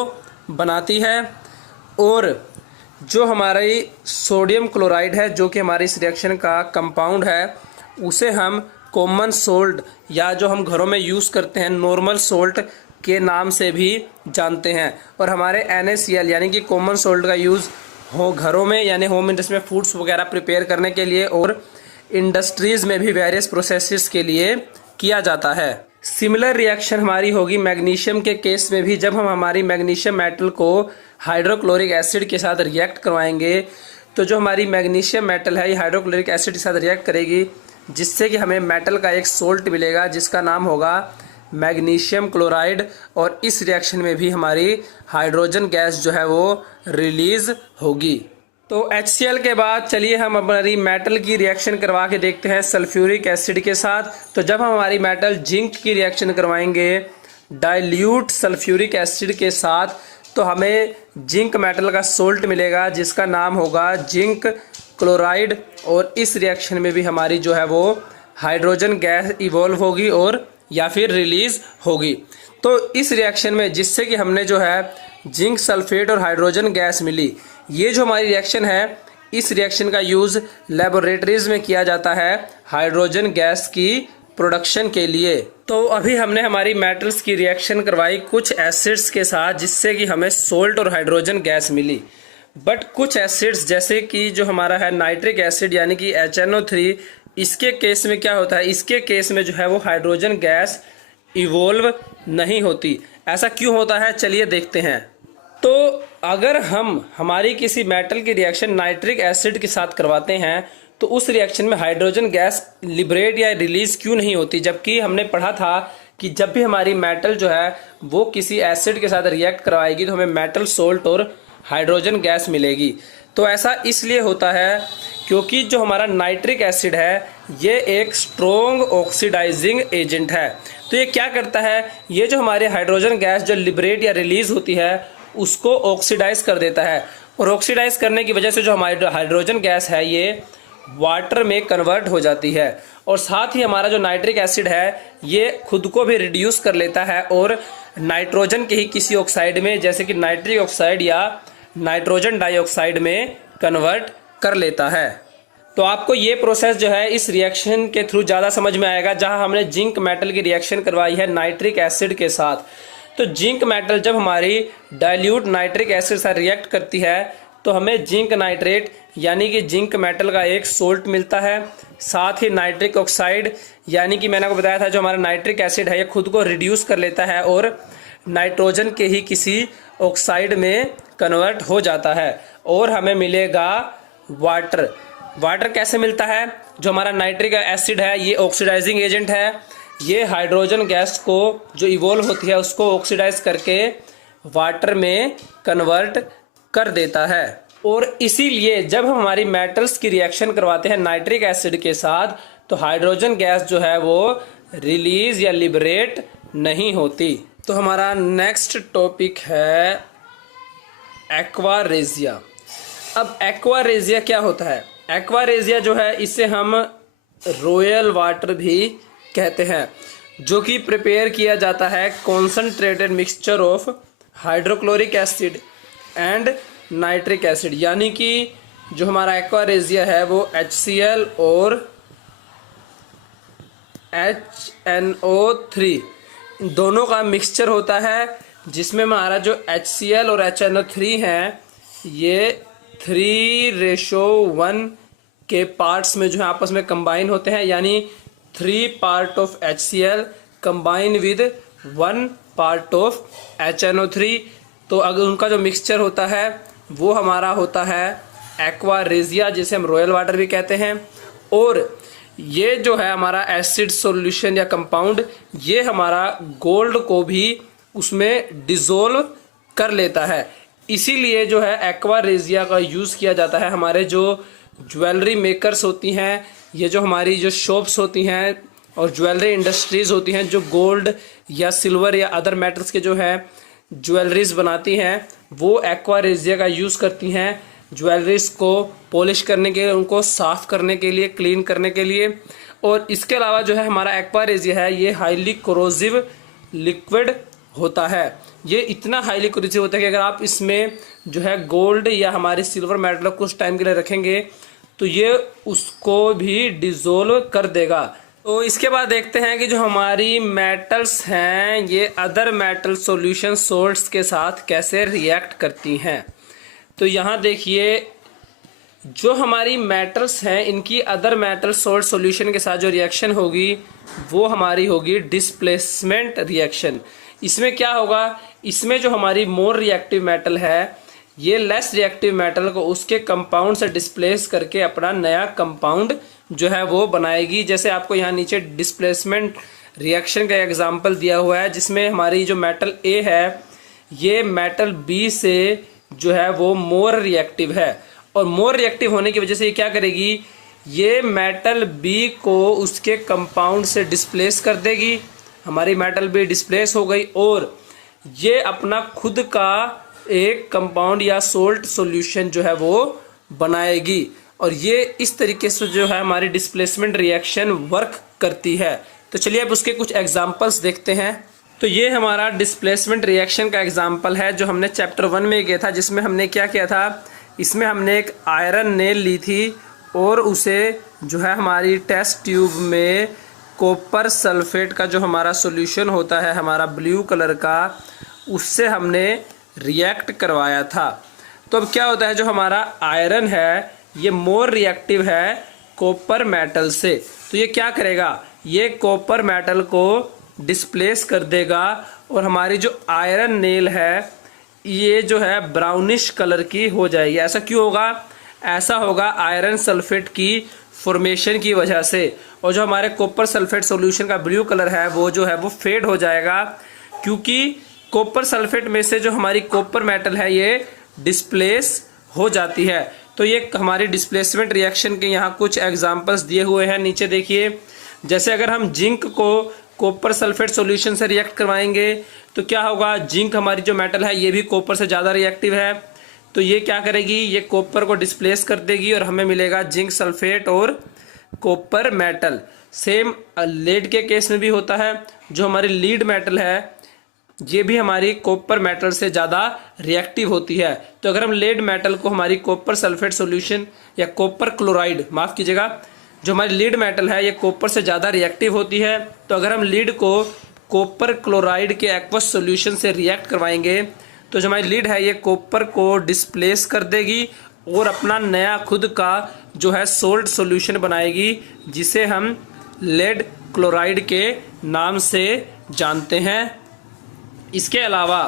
बनाती है। और जो हमारी सोडियम क्लोराइड है जो कि हमारी इस रिएक्शन का कंपाउंड है उसे हम कॉमन सोल्ट या जो हम घरों में यूज़ करते हैं नॉर्मल सोल्ट के नाम से भी जानते हैं। और हमारे NaCl यानी कि कॉमन सोल्ट का यूज़ हो घरों में यानी होम इंडस्ट्री में फूड्स वगैरह प्रिपेयर करने के लिए और इंडस्ट्रीज़ में भी वेरियस प्रोसेसेस के लिए किया जाता है। सिमिलर रिएक्शन हमारी होगी मैग्नीशियम के केस में भी। जब हम हमारी मैग्नीशियम मेटल को हाइड्रोक्लोरिक एसिड के साथ रिएक्ट करवाएंगे तो जो हमारी मैग्नीशियम मेटल है ये हाइड्रोक्लोरिक एसिड के साथ रिएक्ट करेगी जिससे कि हमें मेटल का एक सोल्ट मिलेगा जिसका नाम होगा मैग्नीशियम क्लोराइड। और इस रिएक्शन में भी हमारी हाइड्रोजन गैस जो है वो रिलीज होगी। तो HCl के बाद चलिए हम हमारी मेटल की रिएक्शन करवा के देखते हैं सल्फ्यूरिक एसिड के साथ। तो जब हम हमारी मेटल जिंक की रिएक्शन करवाएंगे डाइल्यूट सल्फ्यूरिक एसिड के साथ तो हमें जिंक मेटल का सोल्ट मिलेगा जिसका नाम होगा जिंक क्लोराइड। और इस रिएक्शन में भी हमारी जो है वो हाइड्रोजन गैस इवॉल्व होगी और या फिर रिलीज होगी। तो इस रिएक्शन में जिससे कि हमने जो है जिंक सल्फेट और हाइड्रोजन गैस मिली, ये जो हमारी रिएक्शन है इस रिएक्शन का यूज़ लेबोरेटरीज में किया जाता है हाइड्रोजन गैस की प्रोडक्शन के लिए। तो अभी हमने हमारी मेटल्स की रिएक्शन करवाई कुछ एसिड्स के साथ जिससे कि हमें सोल्ट और हाइड्रोजन गैस मिली। बट कुछ एसिड्स जैसे कि जो हमारा है नाइट्रिक एसिड यानी कि HNO3, इसके केस में क्या होता है, इसके केस में जो है वो हाइड्रोजन गैस इवोल्व नहीं होती। ऐसा क्यों होता है, चलिए देखते हैं। तो अगर हम हमारी किसी मेटल की रिएक्शन नाइट्रिक एसिड के साथ करवाते हैं तो उस रिएक्शन में हाइड्रोजन गैस लिबरेट या रिलीज क्यों नहीं होती, जबकि हमने पढ़ा था कि जब भी हमारी मेटल जो है वो किसी एसिड के साथ रिएक्ट करवाएगी तो हमें मेटल सोल्ट और हाइड्रोजन गैस मिलेगी। तो ऐसा इसलिए होता है क्योंकि जो हमारा नाइट्रिक एसिड है ये एक स्ट्रोंग ऑक्सीडाइजिंग एजेंट है। तो ये क्या करता है, ये जो हमारी हाइड्रोजन गैस जो लिबरेट या रिलीज होती है उसको ऑक्सीडाइज कर देता है, और ऑक्सीडाइज करने की वजह से जो हमारी हाइड्रोजन गैस है ये वाटर में कन्वर्ट हो जाती है। और साथ ही हमारा जो नाइट्रिक एसिड है ये खुद को भी रिड्यूस कर लेता है और नाइट्रोजन के ही किसी ऑक्साइड में जैसे कि नाइट्रिक ऑक्साइड या नाइट्रोजन डाइऑक्साइड में कन्वर्ट कर लेता है। तो आपको ये प्रोसेस जो है इस रिएक्शन के थ्रू ज़्यादा समझ में आएगा जहां हमने जिंक मेटल की रिएक्शन करवाई है नाइट्रिक एसिड के साथ। तो जिंक मेटल जब हमारी डाइल्यूट नाइट्रिक एसिड से रिएक्ट करती है तो हमें जिंक नाइट्रेट यानी कि जिंक मेटल का एक सोल्ट मिलता है। साथ ही नाइट्रिक ऑक्साइड यानी कि मैंने आपको बताया था जो हमारा नाइट्रिक एसिड है ये खुद को रिड्यूस कर लेता है और नाइट्रोजन के ही किसी ऑक्साइड में कन्वर्ट हो जाता है और हमें मिलेगा वाटर। वाटर कैसे मिलता है, जो हमारा नाइट्रिक एसिड है ये ऑक्सीडाइजिंग एजेंट है, ये हाइड्रोजन गैस को जो इवोल्व होती है उसको ऑक्सीडाइज करके वाटर में कन्वर्ट कर देता है। और इसीलिए जब हम हमारी मेटल्स की रिएक्शन करवाते हैं नाइट्रिक एसिड के साथ तो हाइड्रोजन गैस जो है वो रिलीज या लिबरेट नहीं होती। तो हमारा नेक्स्ट टॉपिक है एक्वा रेजिया। अब एक्वा रेजिया क्या होता है, एक्वा रेजिया जो है इसे हम रॉयल वाटर भी कहते हैं, जो कि प्रिपेयर किया जाता है concentrated mixture of hydrochloric acid and nitric acid, यानी कि जो हमारा एक्वा रेजिया है वो HCl और HNO3 दोनों का मिक्सचर होता है, जिसमें हमारा जो HCl और HNO3 हैं ये 3:1 के पार्ट्स में जो है आपस में कंबाइन होते हैं, यानी 3 part of HCl combine with 1 part of HNO3। तो अगर उनका जो मिक्सचर होता है वो हमारा होता है एक्वा रेजिया, जिसे हम रॉयल वाटर भी कहते हैं। और ये जो है हमारा एसिड सॉल्यूशन या कंपाउंड ये हमारा गोल्ड को भी उसमें डिसोल्व कर लेता है। इसीलिए जो है एक्वा रेजिया का यूज़ किया जाता है हमारे जो ज्वेलरी मेकर्स होती हैं, ये जो हमारी जो शॉप्स होती हैं और ज्वेलरी इंडस्ट्रीज होती हैं जो गोल्ड या सिल्वर या अदर मेटल्स के जो है ज्वेलरीज बनाती हैं वो एक्वा रेजिया का यूज़ करती हैं ज्वेलरीज को पॉलिश करने के लिए, उनको साफ़ करने के लिए, क्लीन करने के लिए। और इसके अलावा जो है हमारा एक्वा रेजिया है ये हाईली कोरोसिव लिक्विड होता है। ये इतना हाईली कोरोसिव होता है कि अगर आप इसमें जो है गोल्ड या हमारी सिल्वर मेटल कुछ टाइम के लिए रखेंगे तो ये उसको भी डिसोल्व कर देगा। तो इसके बाद देखते हैं कि जो हमारी मेटल्स हैं ये अदर मेटल सॉल्यूशन सोल्ट्स के साथ कैसे रिएक्ट करती हैं। तो यहाँ देखिए जो हमारी मेटल्स हैं इनकी अदर मेटल सोल्ट सॉल्यूशन के साथ जो रिएक्शन होगी वो हमारी होगी डिस्प्लेसमेंट रिएक्शन। इसमें क्या होगा, इसमें जो हमारी मोर रिएक्टिव मेटल है ये लेस रिएक्टिव मेटल को उसके कंपाउंड से डिस्प्लेस करके अपना नया कंपाउंड जो है वो बनाएगी। जैसे आपको यहाँ नीचे डिस्प्लेसमेंट रिएक्शन का एग्जांपल दिया हुआ है, जिसमें हमारी जो मेटल ए है ये मेटल बी से जो है वो मोर रिएक्टिव है, और मोर रिएक्टिव होने की वजह से ये क्या करेगी, ये मेटल बी को उसके कंपाउंड से डिस्प्लेस कर देगी। हमारी मेटल बी डिस्प्लेस हो गई और ये अपना खुद का एक कंपाउंड या सोल्ट सॉल्यूशन जो है वो बनाएगी। और ये इस तरीके से जो है हमारी डिस्प्लेसमेंट रिएक्शन वर्क करती है। तो चलिए अब उसके कुछ एग्जांपल्स देखते हैं। तो ये हमारा डिस्प्लेसमेंट रिएक्शन का एग्जांपल है जो हमने चैप्टर 1 में किया था, जिसमें हमने क्या किया था, इसमें हमने एक आयरन नेल ली थी और उसे जो है हमारी टेस्ट ट्यूब में कॉपर सल्फेट का जो हमारा सॉल्यूशन होता है हमारा ब्लू कलर का, उससे हमने रिएक्ट करवाया था। तो अब क्या होता है, जो हमारा आयरन है ये मोर रिएक्टिव है कॉपर मेटल से। तो ये क्या करेगा, ये कॉपर मेटल को डिस्प्लेस कर देगा और हमारी जो आयरन नेल है ये जो है ब्राउनिश कलर की हो जाएगी। ऐसा क्यों होगा, ऐसा होगा आयरन सल्फेट की फॉर्मेशन की वजह से। और जो हमारे कॉपर सल्फेट सॉल्यूशन का ब्लू कलर है वो जो है वो फेड हो जाएगा, क्योंकि कॉपर सल्फेट में से जो हमारी कॉपर मेटल है ये डिस्प्लेस हो जाती है। तो ये हमारी डिस्प्लेसमेंट रिएक्शन के यहाँ कुछ एग्जांपल्स दिए हुए हैं, नीचे देखिए। जैसे अगर हम जिंक को कॉपर सल्फेट सॉल्यूशन से रिएक्ट करवाएंगे तो क्या होगा, जिंक हमारी जो मेटल है ये भी कॉपर से ज़्यादा रिएक्टिव है, तो ये क्या करेगी, ये कॉपर को डिस्प्लेस कर देगी और हमें मिलेगा जिंक सल्फेट और कॉपर मेटल। सेम लेड के केस में भी होता है, जो हमारी लीड मेटल है ये भी हमारी कॉपर मेटल से ज़्यादा रिएक्टिव होती है। तो अगर हम लेड मेटल को हमारी कॉपर सल्फेट सॉल्यूशन या कॉपर क्लोराइड, माफ़ कीजिएगा, जो हमारी लीड मेटल है ये कॉपर से ज़्यादा रिएक्टिव होती है, तो अगर हम लीड को कॉपर क्लोराइड के एक्वस सॉल्यूशन से रिएक्ट करवाएंगे तो जो हमारी लीड है ये कॉपर को डिस्प्लेस कर देगी और अपना नया खुद का जो है सोल्ट सॉल्यूशन बनाएगी, जिसे हम लेड क्लोराइड के नाम से जानते हैं। इसके अलावा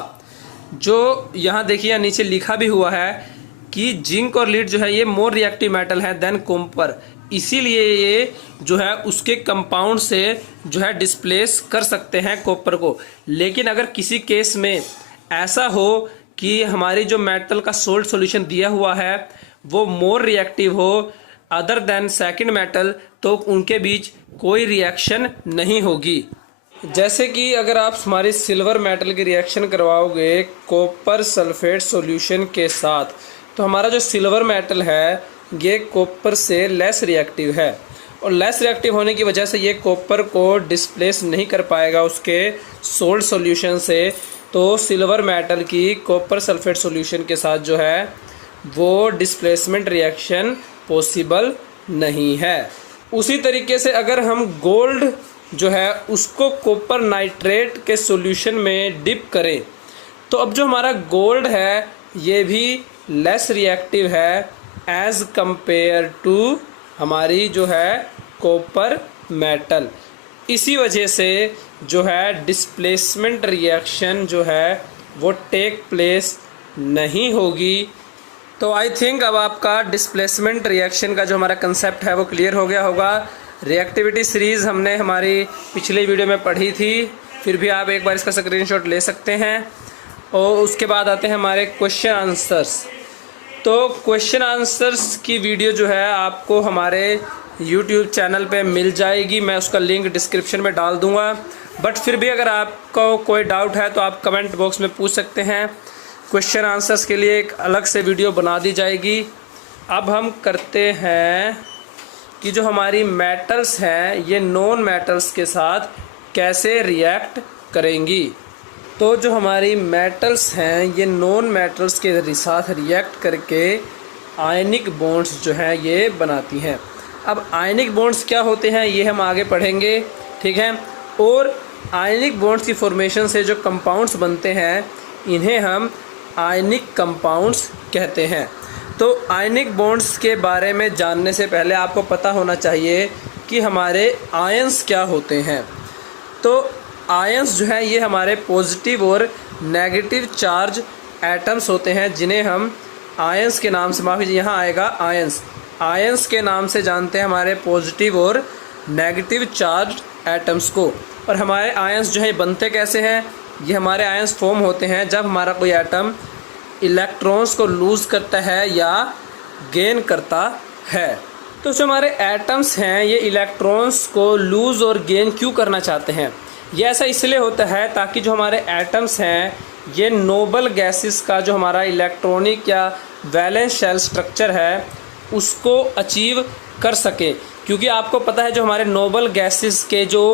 जो यहाँ देखिए नीचे लिखा भी हुआ है कि जिंक और लीड जो है ये मोर रिएक्टिव मेटल है देन कॉपर, इसीलिए ये जो है उसके कंपाउंड से जो है डिस्प्लेस कर सकते हैं कॉपर को। लेकिन अगर किसी केस में ऐसा हो कि हमारी जो मेटल का सोल्ट सॉल्यूशन दिया हुआ है वो मोर रिएक्टिव हो अदर देन सेकंड मेटल, तो उनके बीच कोई रिएक्शन नहीं होगी। जैसे कि अगर आप हमारी सिल्वर मेटल की रिएक्शन करवाओगे कॉपर सल्फेट सॉल्यूशन के साथ, तो हमारा जो सिल्वर मेटल है ये कॉपर से लेस रिएक्टिव है, और लेस रिएक्टिव होने की वजह से ये कॉपर को डिस्प्लेस नहीं कर पाएगा उसके सोल्ट सॉल्यूशन से। तो सिल्वर मेटल की कॉपर सल्फेट सॉल्यूशन के साथ जो है वो डिस्प्लेसमेंट रिएक्शन पॉसिबल नहीं है। उसी तरीके से अगर हम गोल्ड जो है उसको कॉपर नाइट्रेट के सॉल्यूशन में डिप करें, तो अब जो हमारा गोल्ड है ये भी लेस रिएक्टिव है एज कंपेयर टू हमारी जो है कॉपर मेटल। इसी वजह से जो है डिस्प्लेसमेंट रिएक्शन जो है वो टेक प्लेस नहीं होगी। तो आई थिंक अब आपका डिस्प्लेसमेंट रिएक्शन का जो हमारा कंसेप्ट है वो क्लियर हो गया होगा। रिएक्टिविटी सीरीज़ हमने हमारी पिछले वीडियो में पढ़ी थी, फिर भी आप एक बार इसका स्क्रीनशॉट ले सकते हैं। और उसके बाद आते हैं हमारे क्वेश्चन आंसर्स। तो क्वेश्चन आंसर्स की वीडियो जो है आपको हमारे YouTube चैनल पे मिल जाएगी, मैं उसका लिंक डिस्क्रिप्शन में डाल दूंगा। बट फिर भी अगर आपको कोई डाउट है तो आप कमेंट बॉक्स में पूछ सकते हैं, क्वेश्चन आंसर्स के लिए एक अलग से वीडियो बना दी जाएगी। अब हम करते हैं कि जो हमारी मेटल्स हैं ये नॉन मेटल्स के साथ कैसे रिएक्ट करेंगी। तो जो हमारी मेटल्स हैं ये नॉन मेटल्स के साथ रिएक्ट करके आयनिक बॉन्ड्स जो हैं ये बनाती हैं। अब आयनिक बॉन्ड्स क्या होते हैं ये हम आगे पढ़ेंगे, ठीक है। और आयनिक बॉन्ड्स की फॉर्मेशन से जो कंपाउंड्स बनते हैं इन्हें हम आयनिक कंपाउंड्स कहते हैं। तो आयनिक बॉन्ड्स के बारे में जानने से पहले आपको पता होना चाहिए कि हमारे आयंस क्या होते हैं। तो आयंस जो है ये हमारे पॉजिटिव और नेगेटिव चार्ज एटम्स होते हैं, जिन्हें हम आयंस के नाम से, माफ़ी यहाँ आएगा आयंस, आयंस के नाम से जानते हैं हमारे पॉजिटिव और नेगेटिव चार्ज एटम्स को। और हमारे आयंस जो है बनते कैसे हैं, ये हमारे आयंस फॉर्म होते हैं जब हमारा कोई एटम इलेक्ट्रॉन्स को लूज़ करता है या गेन करता है। तो जो हमारे एटम्स हैं ये इलेक्ट्रॉन्स को लूज़ और गेन क्यों करना चाहते हैं, ये ऐसा इसलिए होता है ताकि जो हमारे एटम्स हैं ये नोबल गैसेस का जो हमारा इलेक्ट्रॉनिक या वैलेंस शेल स्ट्रक्चर है उसको अचीव कर सके। क्योंकि आपको पता है जो हमारे नोबल गैसेस के जो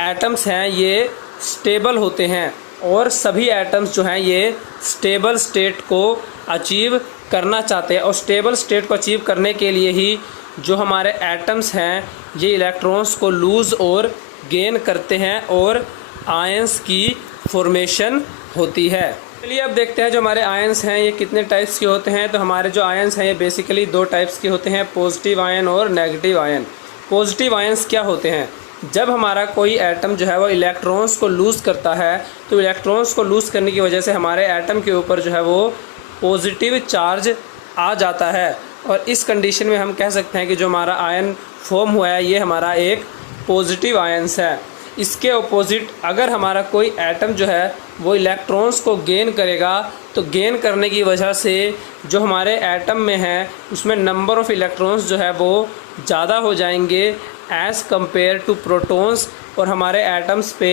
एटम्स हैं ये स्टेबल होते हैं, और सभी एटम्स जो हैं ये स्टेबल स्टेट को अचीव करना चाहते हैं। और स्टेबल स्टेट को अचीव करने के लिए ही जो हमारे एटम्स हैं ये इलेक्ट्रॉन्स को लूज़ और गेन करते हैं और आयंस की फॉर्मेशन होती है। चलिए अब देखते हैं जो हमारे आयंस हैं ये कितने टाइप्स के होते हैं। तो हमारे जो आयंस हैं ये बेसिकली दो टाइप्स के होते हैं, पॉजिटिव आयन और नेगेटिव आयन। पॉजिटिव आयंस क्या होते हैं? जब हमारा कोई एटम जो है वो इलेक्ट्रॉन्स को लूज़ करता है, तो इलेक्ट्रॉन्स को लूज़ करने की वजह से हमारे एटम के ऊपर जो है वो पॉजिटिव चार्ज आ जाता है, और इस कंडीशन में हम कह सकते हैं कि जो हमारा आयन फॉर्म हुआ है ये हमारा एक पॉजिटिव आयंस है। इसके अपोजिट अगर हमारा कोई एटम जो है वो इलेक्ट्रॉन्स को गेन करेगा, तो गेन करने की वजह से जो हमारे एटम में है उसमें नंबर ऑफ़ इलेक्ट्रॉन्स जो है वो ज़्यादा हो जाएंगे एज़ कंपेयर टू प्रोटॉन्स, और हमारे एटम्स पे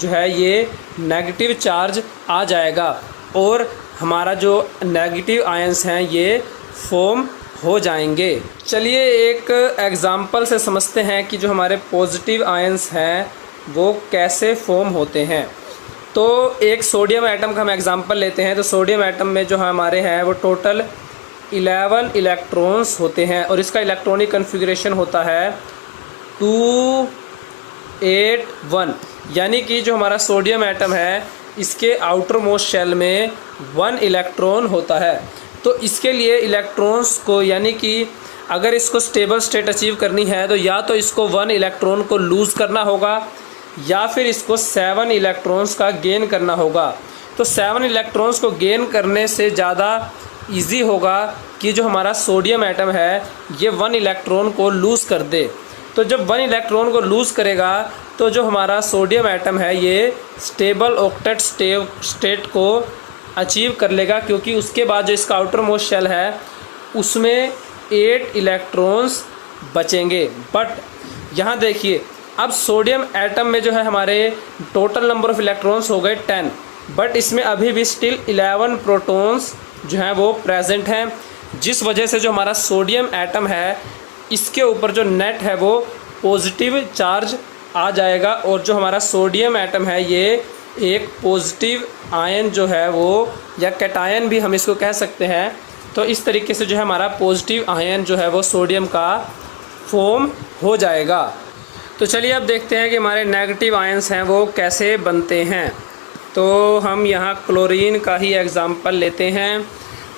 जो है ये नेगेटिव चार्ज आ जाएगा, और हमारा जो नेगेटिव आयंस हैं ये फॉर्म हो जाएंगे। चलिए एक एग्ज़ाम्पल से समझते हैं कि जो हमारे पॉजिटिव आयंस हैं वो कैसे फॉर्म होते हैं। तो एक सोडियम एटम का हम एग्ज़ाम्पल लेते हैं। तो सोडियम एटम में जो हमारे हैं वो टोटल 11 इलेक्ट्रॉन्स होते हैं, और इसका इलेक्ट्रॉनिक कन्फिग्रेशन होता है 2 8 1, यानी कि जो हमारा सोडियम एटम है इसके आउटर मोस्ट शेल में 1 इलेक्ट्रॉन होता है। तो इसके लिए इलेक्ट्रॉन्स को, यानी कि अगर इसको स्टेबल स्टेट अचीव करनी है तो या तो इसको 1 इलेक्ट्रॉन को लूज़ करना होगा या फिर इसको 7 इलेक्ट्रॉन्स का गेन करना होगा। तो 7 इलेक्ट्रॉन्स को गेन करने से ज़्यादा इजी होगा कि जो हमारा सोडियम एटम है ये 1 इलेक्ट्रॉन को लूज़ कर दे। तो जब 1 इलेक्ट्रॉन को लूज़ करेगा तो जो हमारा सोडियम एटम है ये स्टेबल ऑक्टेट स्टेट को अचीव कर लेगा, क्योंकि उसके बाद जो इसका आउटर मोस्ट शेल है उसमें 8 इलेक्ट्रॉन्स बचेंगे। बट यहाँ देखिए, अब सोडियम एटम में जो है हमारे टोटल नंबर ऑफ़ इलेक्ट्रॉन्स हो गए 10, बट इसमें अभी भी स्टिल 11 प्रोटॉन्स जो हैं वो प्रेजेंट हैं, जिस वजह से जो हमारा सोडियम एटम है इसके ऊपर जो नेट है वो पॉजिटिव चार्ज आ जाएगा, और जो हमारा सोडियम एटम है ये एक पॉजिटिव आयन जो है वो, या कैटायन भी हम इसको कह सकते हैं। तो इस तरीके से जो है हमारा पॉजिटिव आयन जो है वो सोडियम का फॉर्म हो जाएगा। तो चलिए अब देखते हैं कि हमारे नेगेटिव आयंस हैं वो कैसे बनते हैं। तो हम यहाँ क्लोरीन का ही एग्ज़ाम्पल लेते हैं।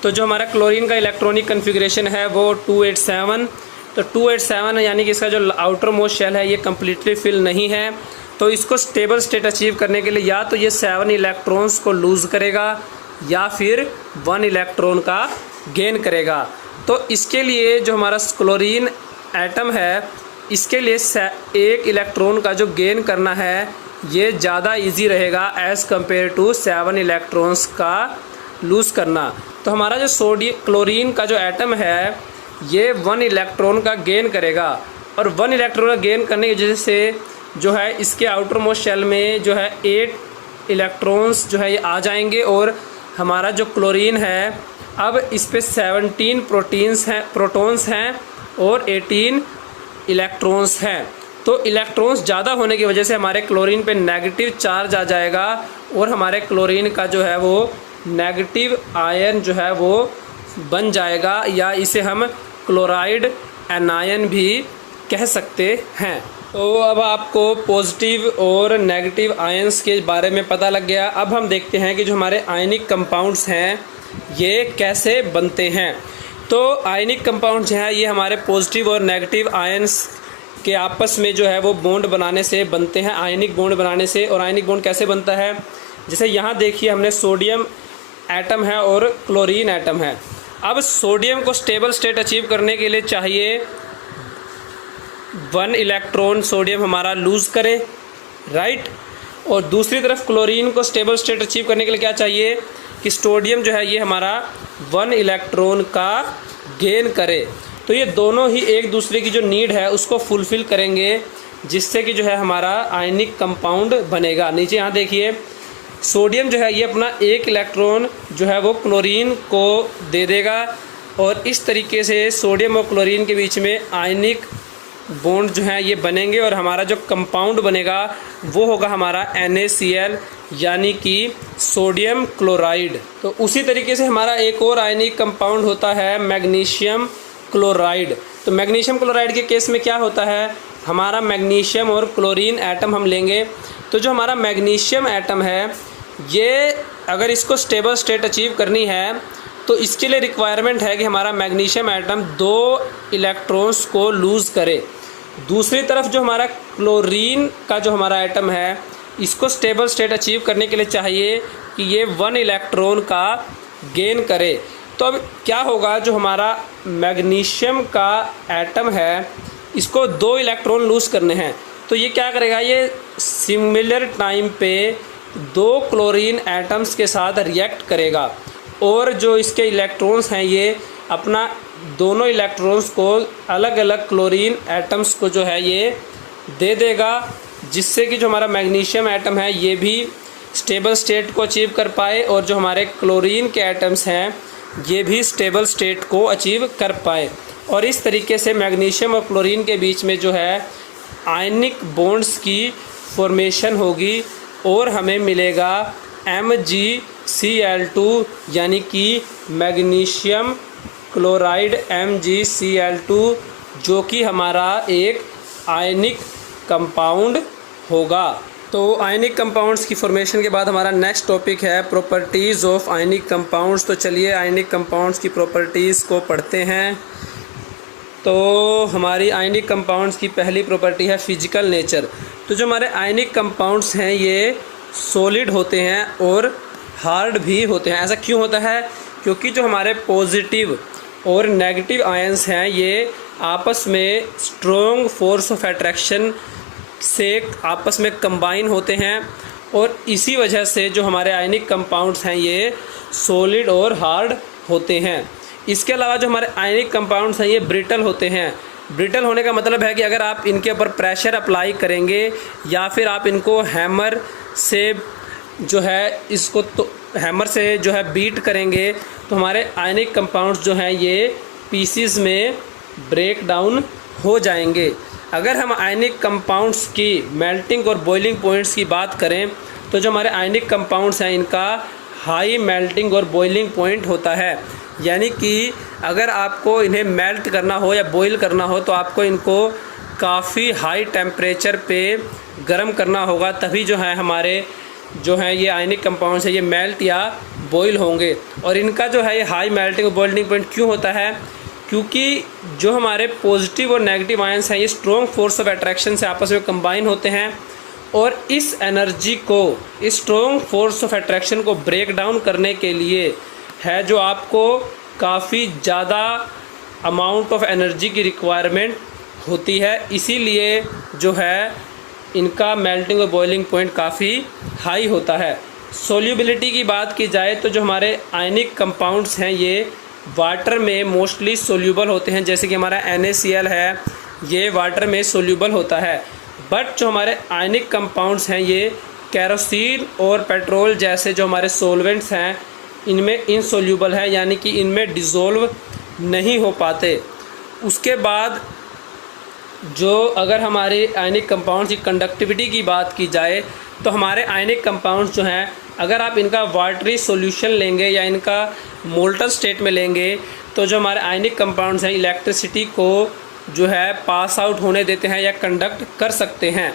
तो जो हमारा क्लोरीन का इलेक्ट्रॉनिक कन्फिग्रेशन है वो 287। तो 287 यानी कि इसका जो आउटर मोस्ट शेल है ये कम्प्लीटली फिल नहीं है, तो इसको स्टेबल स्टेट अचीव करने के लिए या तो ये 7 इलेक्ट्रॉन्स को लूज़ करेगा या फिर 1 इलेक्ट्रॉन का गेन करेगा। तो इसके लिए जो हमारा क्लोरीन एटम है इसके लिए 1 इलेक्ट्रॉन का जो गेन करना है ये ज़्यादा इजी रहेगा एज़ कंपेयर टू 7 इलेक्ट्रॉन्स का लूज़ करना। तो हमारा जो क्लोरीन का जो एटम है ये 1 इलेक्ट्रॉन का गेन करेगा, और 1 इलेक्ट्रॉन का गेन करने की वजह से जो है इसके आउटर मोस्ट शेल में जो है 8 इलेक्ट्रॉन्स जो है ये आ जाएंगे, और हमारा जो क्लोरीन है अब इस पे 17 प्रोटॉन्स हैं और 18 इलेक्ट्रॉन्स हैं। तो इलेक्ट्रॉन्स ज़्यादा होने की वजह से हमारे क्लोरीन पे नेगेटिव चार्ज आ जाएगा, और हमारे क्लोरीन का जो है वो नेगेटिव आयन जो है वो बन जाएगा, या इसे हम क्लोराइड एनायन भी कह सकते हैं। तो अब आपको पॉजिटिव और नेगेटिव आयंस के बारे में पता लग गया। अब हम देखते हैं कि जो हमारे आयनिक कंपाउंड्स हैं ये कैसे बनते हैं। तो आयनिक कंपाउंड जो है ये हमारे पॉजिटिव और नेगेटिव आयंस के आपस में जो है वो बॉन्ड बनाने से बनते हैं, आयनिक बॉन्ड बनाने से। और आयनिक बॉन्ड कैसे बनता है, जैसे यहाँ देखिए हमने सोडियम एटम है और क्लोरीन एटम है। अब सोडियम को स्टेबल स्टेट अचीव करने के लिए चाहिए 1 इलेक्ट्रॉन सोडियम हमारा लूज़ करे, राइट। और दूसरी तरफ क्लोरीन को स्टेबल स्टेट अचीव करने के लिए क्या चाहिए कि सोडियम जो है ये हमारा 1 इलेक्ट्रॉन का गेन करे। तो ये दोनों ही एक दूसरे की जो नीड है उसको फुलफ़िल करेंगे, जिससे कि जो है हमारा आयनिक कंपाउंड बनेगा। नीचे यहाँ देखिए सोडियम जो है ये अपना 1 इलेक्ट्रॉन जो है वो क्लोरीन को दे देगा, और इस तरीके से सोडियम और क्लोरीन के बीच में आयनिक बॉन्ड जो है ये बनेंगे, और हमारा जो कंपाउंड बनेगा वो होगा हमारा NaCl यानी कि सोडियम क्लोराइड। तो उसी तरीके से हमारा एक और आयनिक कंपाउंड होता है मैग्नीशियम क्लोराइड। तो मैग्नीशियम क्लोराइड के केस में क्या होता है, हमारा मैग्नीशियम और क्लोरीन एटम हम लेंगे। तो जो हमारा मैग्नीशियम एटम है ये अगर इसको स्टेबल स्टेट अचीव करनी है तो इसके लिए रिक्वायरमेंट है कि हमारा मैग्नीशियम एटम 2 इलेक्ट्रॉन्स को लूज़ करे। दूसरी तरफ जो हमारा क्लोरीन का जो हमारा एटम है, इसको स्टेबल स्टेट अचीव करने के लिए चाहिए कि ये 1 इलेक्ट्रॉन का गेन करे। तो अब क्या होगा, जो हमारा मैग्नीशियम का एटम है इसको 2 इलेक्ट्रॉन लूज़ करने हैं, तो ये क्या करेगा, ये सिमिलर टाइम पे 2 क्लोरीन एटम्स के साथ रिएक्ट करेगा और जो इसके इलेक्ट्रॉन्स हैं ये अपना दोनों इलेक्ट्रॉन्स को अलग अलग क्लोरीन एटम्स को जो है ये दे देगा, जिससे कि जो हमारा मैग्नीशियम एटम है ये भी स्टेबल स्टेट को अचीव कर पाए और जो हमारे क्लोरीन के एटम्स हैं ये भी स्टेबल स्टेट को अचीव कर पाए। और इस तरीके से मैग्नीशियम और क्लोरीन के बीच में जो है आयनिक बॉन्ड्स की फॉर्मेशन होगी और हमें मिलेगा MgCl2, यानी कि मैग्नीशियम क्लोराइड MgCl2, जो कि हमारा एक आयनिक कंपाउंड होगा। तो आयनिक कंपाउंड्स की फॉर्मेशन के बाद हमारा नेक्स्ट टॉपिक है प्रॉपर्टीज़ ऑफ आयनिक कंपाउंड्स। तो चलिए आयनिक कंपाउंड्स की प्रॉपर्टीज़ को पढ़ते हैं। तो हमारी आयनिक कंपाउंड्स की पहली प्रॉपर्टी है फिजिकल नेचर। तो जो हमारे आयनिक कंपाउंड्स हैं ये सॉलिड होते हैं और हार्ड भी होते हैं। ऐसा क्यों होता है, क्योंकि जो हमारे पॉजिटिव और नेगेटिव आयंस हैं ये आपस में स्ट्रॉन्ग फोर्स ऑफ अट्रैक्शन से आपस में कंबाइन होते हैं और इसी वजह से जो हमारे आयनिक कंपाउंड्स हैं ये सॉलिड और हार्ड होते हैं। इसके अलावा जो हमारे आयनिक कंपाउंड्स हैं ये ब्रिटल होते हैं। ब्रिटल होने का मतलब है कि अगर आप इनके ऊपर प्रेशर अप्लाई करेंगे या फिर आप इनको हैमर से जो है इसको तो हैमर से जो है बीट करेंगे तो हमारे आयनिक कंपाउंड्स जो हैं ये पीसीज में ब्रेक डाउन हो जाएंगे। अगर हम आयनिक कंपाउंड्स की मेल्टिंग और बॉइलिंग पॉइंट्स की बात करें तो जो हमारे आयनिक कंपाउंड्स हैं इनका हाई मेल्टिंग और बॉइलिंग पॉइंट होता है, यानी कि अगर आपको इन्हें मेल्ट करना हो या बॉईल करना हो तो आपको इनको काफ़ी हाई टेम्परेचर पे गर्म करना होगा, तभी जो है हमारे जो है ये आयनिक कंपाउंड्स है ये मेल्ट या बॉईल होंगे। और इनका जो है ये हाई मेल्टिंग और बॉइलिंग पॉइंट क्यों होता है, क्योंकि जो हमारे पॉजिटिव और नेगेटिव आयंस हैं ये स्ट्रॉन्ग फोर्स ऑफ अट्रैक्शन से आपस में कंबाइन होते हैं और इस एनर्जी को, इस स्ट्रॉन्ग फोर्स ऑफ अट्रैक्शन को ब्रेक डाउन करने के लिए है जो आपको काफ़ी ज़्यादा अमाउंट ऑफ एनर्जी की रिक्वायरमेंट होती है। इसीलिए जो है इनका मेल्टिंग और बॉइलिंग पॉइंट काफ़ी हाई होता है। सोल्यूबिलिटी की बात की जाए तो जो हमारे आयनिक कंपाउंड्स हैं ये वाटर में मोस्टली सोल्यूबल होते हैं, जैसे कि हमारा NaCl है ये वाटर में सोल्यूबल होता है। बट जो हमारे आयनिक कंपाउंड्स हैं ये केरोसिन और पेट्रोल जैसे जो हमारे सॉल्वेंट्स हैं इनमें इनसोल्यूबल है, यानी कि इनमें डिज़ोल्व नहीं हो पाते। उसके बाद जो अगर हमारे आयनिक कंपाउंड्स की कंडक्टिविटी की बात की जाए तो हमारे आयनिक कंपाउंड्स जो हैं अगर आप इनका वाटरी सॉल्यूशन लेंगे या इनका मोल्टन स्टेट में लेंगे तो जो हमारे आयनिक कंपाउंड्स हैं इलेक्ट्रिसिटी को जो है पास आउट होने देते हैं या कंडक्ट कर सकते हैं।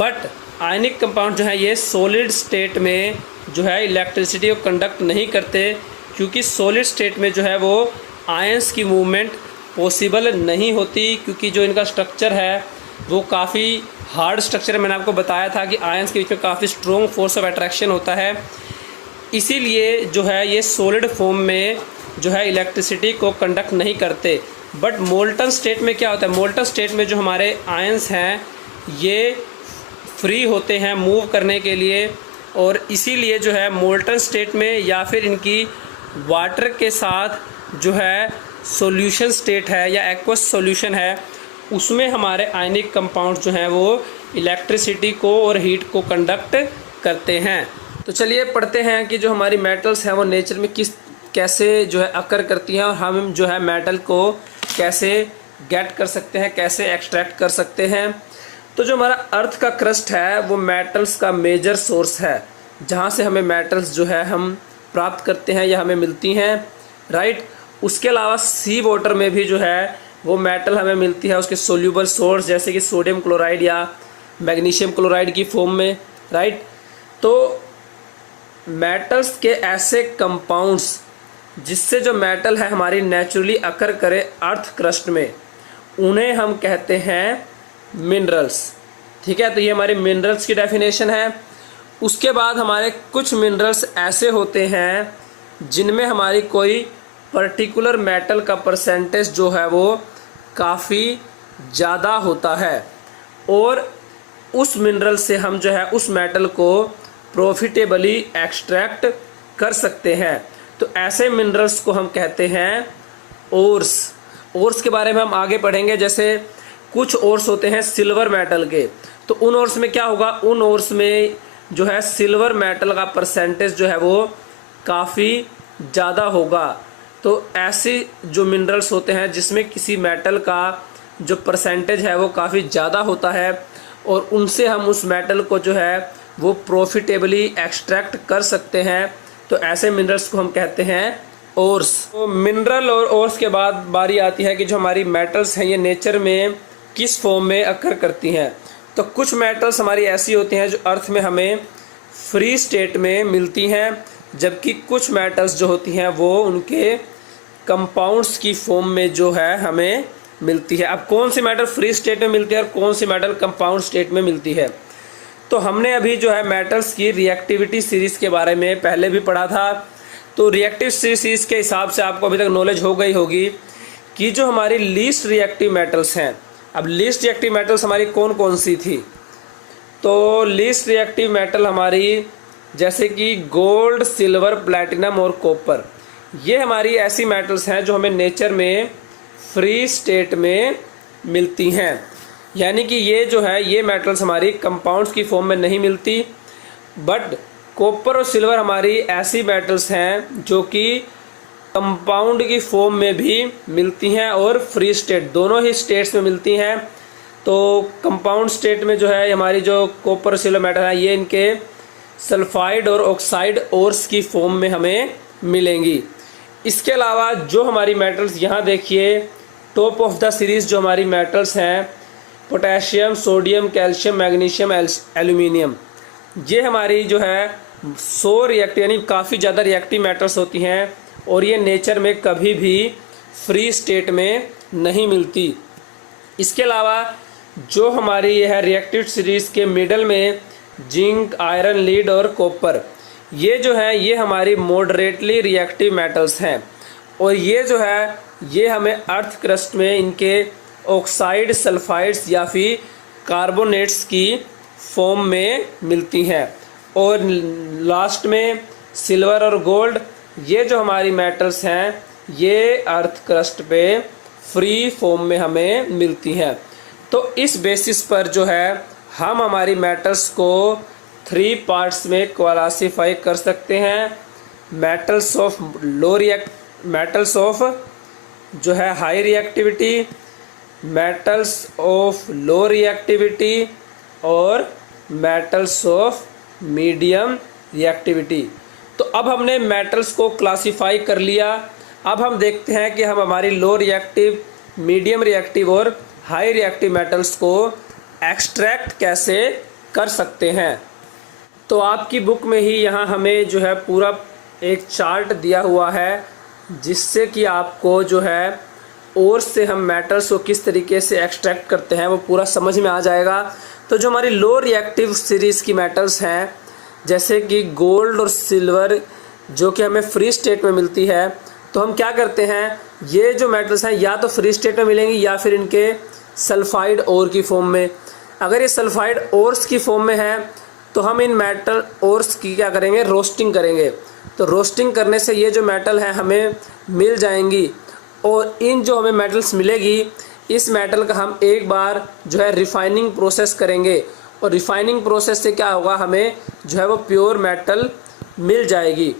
बट आयनिक कंपाउंड जो है ये सॉलिड स्टेट में जो है इलेक्ट्रिसिटी को कंडक्ट नहीं करते, क्योंकि सॉलिड स्टेट में जो है वो आयंस की मूवमेंट पॉसिबल नहीं होती, क्योंकि जो इनका स्ट्रक्चर है वो काफ़ी हार्ड स्ट्रक्चर है। मैंने आपको बताया था कि आयंस के बीच में काफ़ी स्ट्रॉन्ग फोर्स ऑफ अट्रैक्शन होता है, इसीलिए जो है ये सॉलिड फॉर्म में जो है इलेक्ट्रिसिटी को कंडक्ट नहीं करते। बट मोल्टन स्टेट में क्या होता है, मोल्टन स्टेट में जो हमारे आयंस हैं ये फ्री होते हैं मूव करने के लिए, और इसीलिए जो है मोल्टन स्टेट में या फिर इनकी वाटर के साथ जो है सॉल्यूशन स्टेट है या एक्वस सॉल्यूशन है उसमें हमारे आयनिक कंपाउंड जो हैं वो इलेक्ट्रिसिटी को और हीट को कंडक्ट करते हैं। तो चलिए पढ़ते हैं कि जो हमारी मेटल्स हैं वो नेचर में कैसे जो है अकर करती हैं और हम जो है मेटल को कैसे गेट कर सकते हैं, कैसे एक्सट्रैक्ट कर सकते हैं। तो जो हमारा अर्थ का क्रस्ट है वो मेटल्स का मेजर सोर्स है, जहाँ से हमें मेटल्स जो है हम प्राप्त करते हैं या हमें मिलती हैं, राइट। उसके अलावा सी वाटर में भी जो है वो मेटल हमें मिलती है उसके सोल्यूबल सोर्स, जैसे कि सोडियम क्लोराइड या मैग्नीशियम क्लोराइड की फॉर्म में, राइट। तो मेटल्स के ऐसे कंपाउंड्स जिससे जो मेटल है हमारी नेचुरली अकर करे अर्थ क्रस्ट में, उन्हें हम कहते हैं मिनरल्स। ठीक है, तो ये हमारे मिनरल्स की डेफिनेशन है। उसके बाद हमारे कुछ मिनरल्स ऐसे होते हैं जिनमें हमारी कोई पर्टिकुलर मेटल का परसेंटेज जो है वो काफ़ी ज़्यादा होता है, और उस मिनरल से हम जो है उस मेटल को प्रॉफिटेबली एक्सट्रैक्ट कर सकते हैं। तो ऐसे मिनरल्स को हम कहते हैं ओर्स। ओर्स के बारे में हम आगे पढ़ेंगे। जैसे कुछ ओर्स होते हैं सिल्वर मेटल के, तो उन ओर्स में क्या होगा, उन ओर्स में जो है सिल्वर मेटल का परसेंटेज जो है वो काफ़ी ज़्यादा होगा। तो ऐसे जो मिनरल्स होते हैं जिसमें किसी मेटल का जो परसेंटेज है वो काफ़ी ज़्यादा होता है, और उनसे हम उस मेटल को जो है वो प्रॉफिटेबली एक्सट्रैक्ट कर सकते हैं। तो ऐसे मिनरल्स को हम कहते हैं ओर्स। तो मिनरल और ओर्स के बाद बारी आती है कि जो हमारी मेटल्स हैं ये नेचर में किस फॉर्म में अकर करती हैं। तो कुछ मेटल्स हमारी ऐसी होती हैं जो अर्थ में हमें फ्री स्टेट में मिलती हैं, जबकि कुछ मेटल्स जो होती हैं वो उनके कंपाउंड्स की फॉर्म में जो है हमें मिलती है। अब कौन सी मेटल फ्री स्टेट में मिलती है और कौन सी मेटल कंपाउंड स्टेट में मिलती है, तो हमने अभी जो है मेटल्स की रिएक्टिविटी सीरीज़ के बारे में पहले भी पढ़ा था। तो रिएक्टिव सीरीज़ के हिसाब से आपको अभी तक नॉलेज हो गई होगी कि जो हमारी लीस्ट रिएक्टिव मेटल्स हैं, अब लीस्ट रिएक्टिव मेटल्स हमारी कौन कौन सी थी। तो लीस्ट रिएक्टिव मेटल हमारी जैसे कि गोल्ड, सिल्वर, प्लैटिनम और कॉपर, ये हमारी ऐसी मेटल्स हैं जो हमें नेचर में फ्री स्टेट में मिलती हैं। यानी कि ये जो है ये मेटल्स हमारी कंपाउंड्स की फॉर्म में नहीं मिलती, बट कॉपर और सिल्वर हमारी ऐसी मेटल्स हैं जो कि कंपाउंड की फॉर्म में भी मिलती हैं और फ्री स्टेट, दोनों ही स्टेट्स में मिलती हैं। तो कंपाउंड स्टेट में जो है हमारी जो कॉपर और सिल्वर मेटल है ये इनके सल्फाइड और ऑक्साइड ओर्स की फॉर्म में हमें मिलेंगी। इसके अलावा जो हमारी मेटल्स यहाँ देखिए टॉप ऑफ द सीरीज़ जो हमारी मेटल्स हैं, potassium, sodium, calcium, magnesium, aluminium, ये हमारी जो है 100 रिएक्टिव यानी काफ़ी ज़्यादा रिएक्टिव मेटल्स होती हैं, और ये नेचर में कभी भी फ्री स्टेट में नहीं मिलती। इसके अलावा जो हमारी ये है रिएक्टिव सीरीज़ के मिडल में जिंक, आयरन, लीड और कॉपर, ये जो है ये हमारी मॉडरेटली रिएक्टिव मेटल्स हैं, और ये जो है ये हमें अर्थ क्रस्ट में इनके ऑक्साइड, सल्फाइड्स या फिर कार्बोनेट्स की फॉर्म में मिलती हैं। और लास्ट में सिल्वर और गोल्ड, ये जो हमारी मेटल्स हैं ये अर्थ क्रस्ट पे फ्री फॉर्म में हमें मिलती हैं। तो इस बेसिस पर जो है हम हमारी मेटल्स को 3 पार्ट्स में क्लासीफाई कर सकते हैं। मेटल्स ऑफ जो है high reactivity, metals of low reactivity और मेटल्स ऑफ मीडियम रिएक्टिविटी। तो अब हमने मेटल्स को क्लासीफाई कर लिया। अब हम देखते हैं कि हम हमारी लो रिएक्टिव, मीडियम रिएक्टिव और हाई रिएक्टिव मेटल्स को एक्सट्रैक्ट कैसे कर सकते हैं। तो आपकी बुक में ही यहाँ हमें जो है पूरा एक चार्ट दिया हुआ है, जिससे कि आपको जो है और से हम मेटल्स को किस तरीके से एक्सट्रैक्ट करते हैं वो पूरा समझ में आ जाएगा। तो जो हमारी लो रिएक्टिव सीरीज़ की मेटल्स हैं जैसे कि गोल्ड और सिल्वर जो कि हमें फ्री स्टेट में मिलती है, तो हम क्या करते हैं, ये जो मेटल्स हैं या तो फ्री स्टेट में मिलेंगी या फिर इनके सल्फाइड ओर की फॉर्म में। अगर ये सल्फाइड ओर्स की फॉर्म में है तो हम इन मेटल ओर्स की क्या करेंगे, रोस्टिंग करेंगे। तो रोस्टिंग करने से ये जो मेटल है हमें मिल जाएंगी, और इन जो हमें मेटल्स मिलेगी इस मेटल का हम एक बार जो है रिफाइनिंग प्रोसेस करेंगे, और रिफाइनिंग प्रोसेस से क्या होगा, हमें जो है वो प्योर मेटल मिल जाएगी।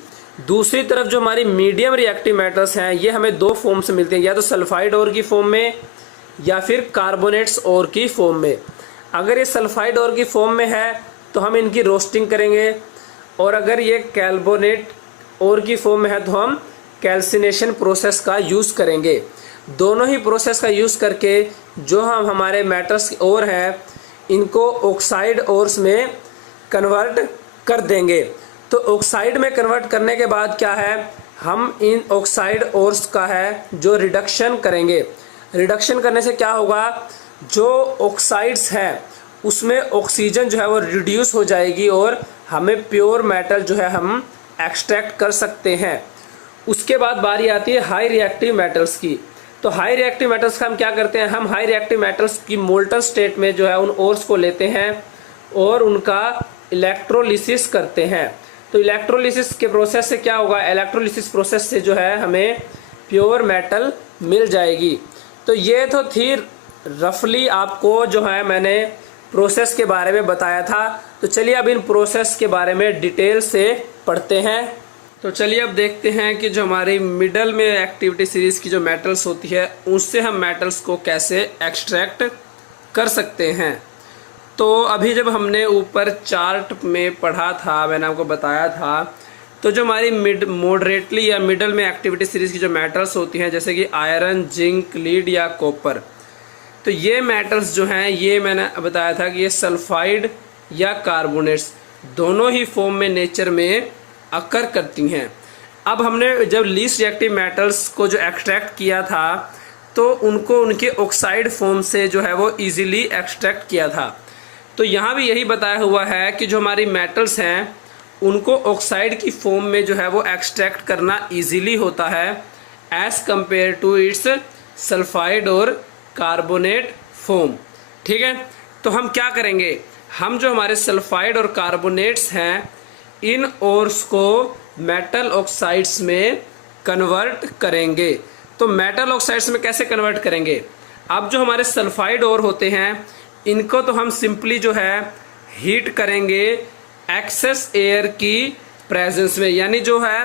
दूसरी तरफ जो हमारी मीडियम रिएक्टिव मेटल्स हैं ये हमें 2 फॉर्म से मिलते हैं, या तो सल्फाइड ओर की फॉर्म में या फिर कार्बोनेट्स ओर की फॉर्म में। अगर ये सल्फाइड ओर की फॉर्म में है तो हम इनकी रोस्टिंग करेंगे, और अगर ये कार्बोनेट ओर की फॉर्म में है तो हम कैल्सिनेशन प्रोसेस का यूज़ करेंगे। दोनों ही प्रोसेस का यूज़ करके जो हम हमारे मेटल्स ओर हैं इनको ऑक्साइड ओर्स में कन्वर्ट कर देंगे। तो ऑक्साइड में कन्वर्ट करने के बाद क्या है, हम इन ऑक्साइड ओर्स का है जो रिडक्शन करेंगे। रिडक्शन करने से क्या होगा, जो ऑक्साइड्स हैं उसमें ऑक्सीजन जो है वो रिड्यूस हो जाएगी और हमें प्योर मेटल जो है हम एक्सट्रैक्ट कर सकते हैं। उसके बाद बारी आती है हाई रिएक्टिव मेटल्स की। तो हाई रिएक्टिव मेटल्स का हम क्या करते हैं, हम हाई रिएक्टिव मेटल्स की मोल्टन स्टेट में जो है उन ओर्स को लेते हैं और उनका इलेक्ट्रोलिसिस करते हैं। तो इलेक्ट्रोलिसिस के प्रोसेस से क्या होगा, इलेक्ट्रोलिसिस प्रोसेस से जो है हमें प्योर मेटल मिल जाएगी। तो ये तो थी रफली आपको जो है मैंने प्रोसेस के बारे में बताया था। तो चलिए अब इन प्रोसेस के बारे में डिटेल से पढ़ते हैं। तो चलिए अब देखते हैं कि जो हमारी मिडल में एक्टिविटी सीरीज की जो मेटल्स होती है उससे हम मेटल्स को कैसे एक्सट्रैक्ट कर सकते हैं। तो अभी जब हमने ऊपर चार्ट में पढ़ा था, मैंने आपको बताया था, तो जो हमारी मॉडरेटली या मिडल में एक्टिविटी सीरीज की जो मेटल्स होती हैं जैसे कि आयरन, जिंक, लीड या कॉपर, तो ये मेटल्स जो हैं ये मैंने बताया था कि ये सल्फाइड या कार्बोनेट्स दोनों ही फॉर्म में नेचर में अकर करती हैं। अब हमने जब लीस्ट रिएक्टिव मेटल्स को जो एक्सट्रैक्ट किया था तो उनको उनके ऑक्साइड फॉर्म से जो है वो इजीली एक्सट्रैक्ट किया था। तो यहाँ भी यही बताया हुआ है कि जो हमारी मेटल्स हैं उनको ऑक्साइड की फॉर्म में जो है वो एक्सट्रैक्ट करना इजीली होता है as compare to its sulphide और कार्बोनेट फॉर्म। ठीक है, तो हम क्या करेंगे, हम जो हमारे सल्फाइड और कार्बोनेट्स हैं इन ओर्स को मेटल ऑक्साइड्स में कन्वर्ट करेंगे। तो मेटल ऑक्साइड्स में कैसे कन्वर्ट करेंगे, अब जो हमारे सल्फाइड ओर होते हैं इनको तो हम सिंपली जो है हीट करेंगे एक्सेस एयर की प्रेजेंस में, यानी जो है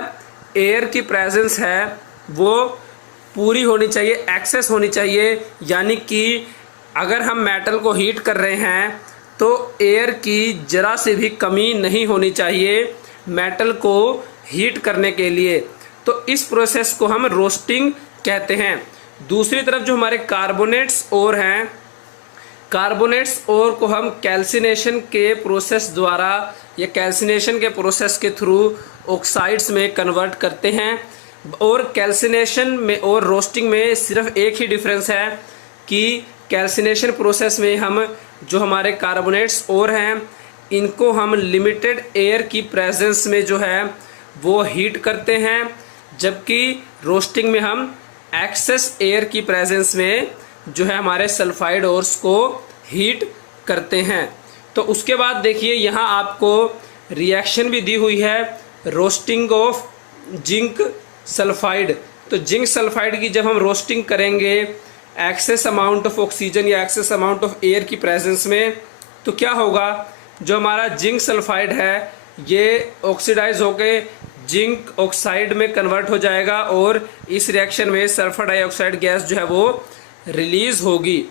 एयर की प्रेजेंस है वो पूरी होनी चाहिए, एक्सेस होनी चाहिए। यानी कि अगर हम मेटल को हीट कर रहे हैं तो एयर की जरा से भी कमी नहीं होनी चाहिए मेटल को हीट करने के लिए। तो इस प्रोसेस को हम रोस्टिंग कहते हैं। दूसरी तरफ जो हमारे कार्बोनेट्स ओर हैं, कार्बोनेट्स ओर को हम कैल्सिनेशन के प्रोसेस द्वारा या कैल्सिनेशन के प्रोसेस के थ्रू ऑक्साइड्स में कन्वर्ट करते हैं। और कैल्सिनेशन में और रोस्टिंग में सिर्फ एक ही डिफरेंस है कि कैल्सिनेशन प्रोसेस में हम जो हमारे कार्बोनेट्स और हैं इनको हम लिमिटेड एयर की प्रेजेंस में जो है वो हीट करते हैं, जबकि रोस्टिंग में हम एक्सेस एयर की प्रेजेंस में जो है हमारे सल्फाइड ओर्स को हीट करते हैं। तो उसके बाद देखिए यहाँ आपको रिएक्शन भी दी हुई है, रोस्टिंग ऑफ जिंक सल्फाइड। तो जिंक सल्फाइड की जब हम रोस्टिंग करेंगे एक्सेस अमाउंट ऑफ ऑक्सीजन या एक्सेस अमाउंट ऑफ एयर की प्रेजेंस में, तो क्या होगा, जो हमारा जिंक सल्फाइड है ये ऑक्सीडाइज होके जिंक ऑक्साइड में कन्वर्ट हो जाएगा और इस रिएक्शन में सल्फर डाइऑक्साइड गैस जो है वो रिलीज होगी।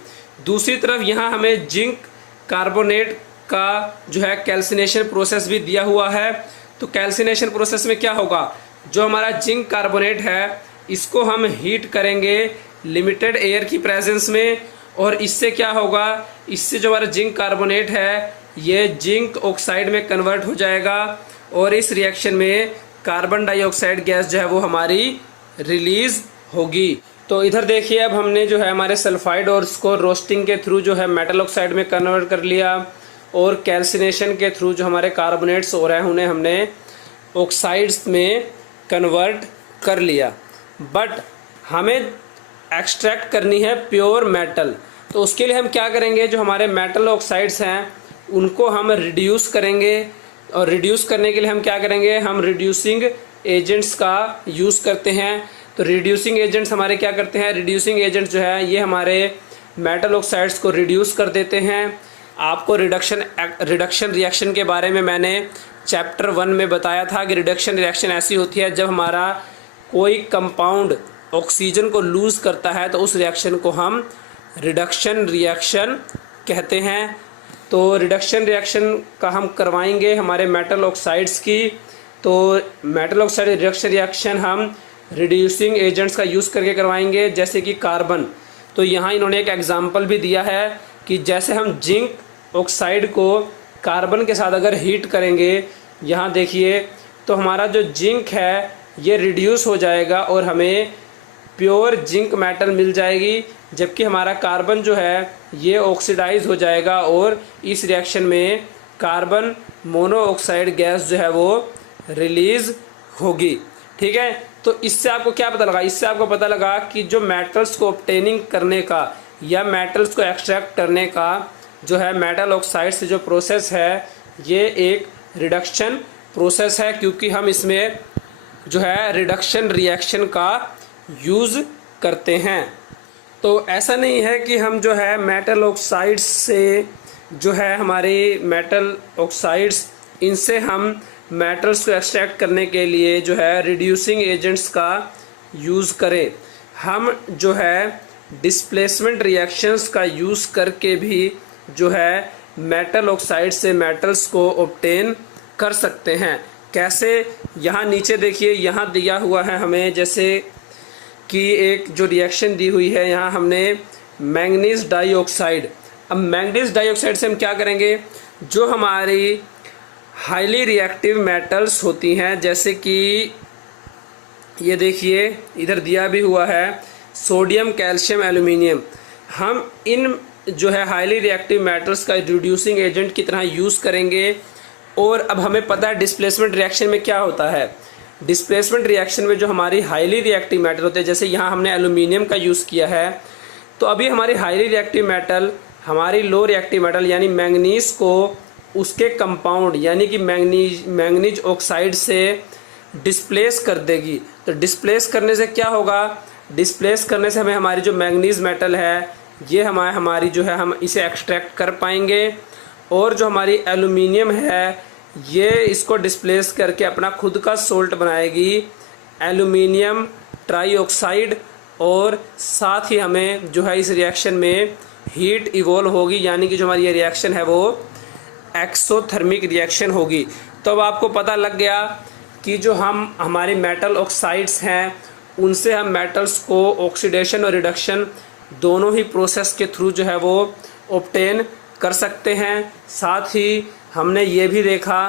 दूसरी तरफ यहाँ हमें जिंक कार्बोनेट का जो है कैल्सिनेशन प्रोसेस भी दिया हुआ है। तो कैल्सिनेशन प्रोसेस में क्या होगा, जो हमारा जिंक कार्बोनेट है इसको हम हीट करेंगे लिमिटेड एयर की प्रेजेंस में, और इससे क्या होगा, इससे जो हमारा जिंक कार्बोनेट है ये जिंक ऑक्साइड में कन्वर्ट हो जाएगा और इस रिएक्शन में कार्बन डाइऑक्साइड गैस जो है वो हमारी रिलीज होगी। तो इधर देखिए अब हमने जो है हमारे सल्फाइड और इसको रोस्टिंग के थ्रू जो है मेटल ऑक्साइड में कन्वर्ट कर लिया और कैल्सिनेशन के थ्रू जो हमारे कार्बोनेट्स हो रहे हैं उन्हें हमने ऑक्साइड्स में कन्वर्ट कर लिया। बट हमें एक्सट्रैक्ट करनी है प्योर मेटल। तो उसके लिए हम क्या करेंगे, जो हमारे मेटल ऑक्साइड्स हैं उनको हम रिड्यूस करेंगे, और रिड्यूस करने के लिए हम क्या करेंगे, हम रिड्यूसिंग एजेंट्स का यूज़ करते हैं। तो रिड्यूसिंग एजेंट्स हमारे क्या करते हैं, रिड्यूसिंग एजेंट्स जो है ये हमारे मेटल ऑक्साइड्स को रिड्यूस कर देते हैं। आपको रिडक्शन रिएक्शन के बारे में मैंने चैप्टर 1 में बताया था कि रिडक्शन रिएक्शन ऐसी होती है जब हमारा कोई कंपाउंड ऑक्सीजन को लूज़ करता है तो उस रिएक्शन को हम रिडक्शन रिएक्शन कहते हैं। तो रिडक्शन रिएक्शन का हम करवाएंगे हमारे मेटल ऑक्साइड्स की। तो मेटल ऑक्साइड रिडक्शन रिएक्शन हम रिड्यूसिंग एजेंट्स का यूज़ करके करवाएंगे, जैसे कि कार्बन। तो यहाँ इन्होंने एक एग्जांपल भी दिया है कि जैसे हम जिंक ऑक्साइड को कार्बन के साथ अगर हीट करेंगे, यहाँ देखिए तो हमारा जो जिंक है ये रिड्यूस हो जाएगा और हमें प्योर जिंक मेटल मिल जाएगी, जबकि हमारा कार्बन जो है ये ऑक्सीडाइज हो जाएगा और इस रिएक्शन में कार्बन मोनोऑक्साइड गैस जो है वो रिलीज होगी। ठीक है, तो इससे आपको क्या पता लगा? इससे आपको पता लगा कि जो मेटल्स को ऑब्टेनिंग करने का या मेटल्स को एक्सट्रैक्ट करने का जो है मेटल ऑक्साइड से जो प्रोसेस है ये एक रिडक्शन प्रोसेस है, क्योंकि हम इसमें जो है रिडक्शन रिएक्शन का यूज़ करते हैं। तो ऐसा नहीं है कि हम जो है मेटल ऑक्साइड्स से जो है हमारी मेटल ऑक्साइड्स इनसे हम मेटल्स को एक्सट्रैक्ट करने के लिए जो है रिड्यूसिंग एजेंट्स का यूज़ करें। हम जो है डिस्प्लेसमेंट रिएक्शंस का यूज़ करके भी जो है मेटल ऑक्साइड से मेटल्स को ऑब्टेन कर सकते हैं। कैसे? यहाँ नीचे देखिए, यहाँ दिया हुआ है हमें जैसे कि एक जो रिएक्शन दी हुई है, यहाँ हमने मैंगनीज डाइऑक्साइड। अब मैंगनीज डाइऑक्साइड से हम क्या करेंगे? जो हमारी हाईली रिएक्टिव मेटल्स होती हैं, जैसे कि ये देखिए इधर दिया भी हुआ है सोडियम, कैल्शियम, एल्यूमिनियम, हम इन जो है हाईली रिएक्टिव मेटल्स का रिड्यूसिंग एजेंट की तरह यूज़ करेंगे। और अब हमें पता है डिस्प्लेसमेंट रिएक्शन में क्या होता है। डिस्प्लेसमेंट रिएक्शन में जो हमारी हाईली रिएक्टिव मेटल होते हैं, जैसे यहाँ हमने एल्यूमिनियम का यूज़ किया है, तो अभी हमारी हाईली रिएक्टिव मेटल हमारी लो रिएक्टिव मेटल यानी मैंगनीज को उसके कंपाउंड यानी कि मैंगनीज ऑक्साइड से डिस्प्लेस कर देगी। तो डिस्प्लेस करने से क्या होगा? डिस्प्लेस करने से हमें हमारी जो मैंगनीज मेटल है ये हमारी जो है हम इसे एक्सट्रैक्ट कर पाएंगे, और जो हमारी एल्यूमिनियम है ये इसको डिस्प्लेस करके अपना खुद का सोल्ट बनाएगी, एल्यूमिनियम ट्राईऑक्साइड, और साथ ही हमें जो है इस रिएक्शन में हीट इवॉल्व होगी, यानी कि जो हमारी ये रिएक्शन है वो एक्सोथर्मिक रिएक्शन होगी। तो अब आपको पता लग गया कि जो हमारे मेटल ऑक्साइड्स हैं उनसे हम मेटल्स को ऑक्सीडेशन और रिडक्शन दोनों ही प्रोसेस के थ्रू जो है वो ऑब्टेन कर सकते हैं। साथ ही हमने ये भी देखा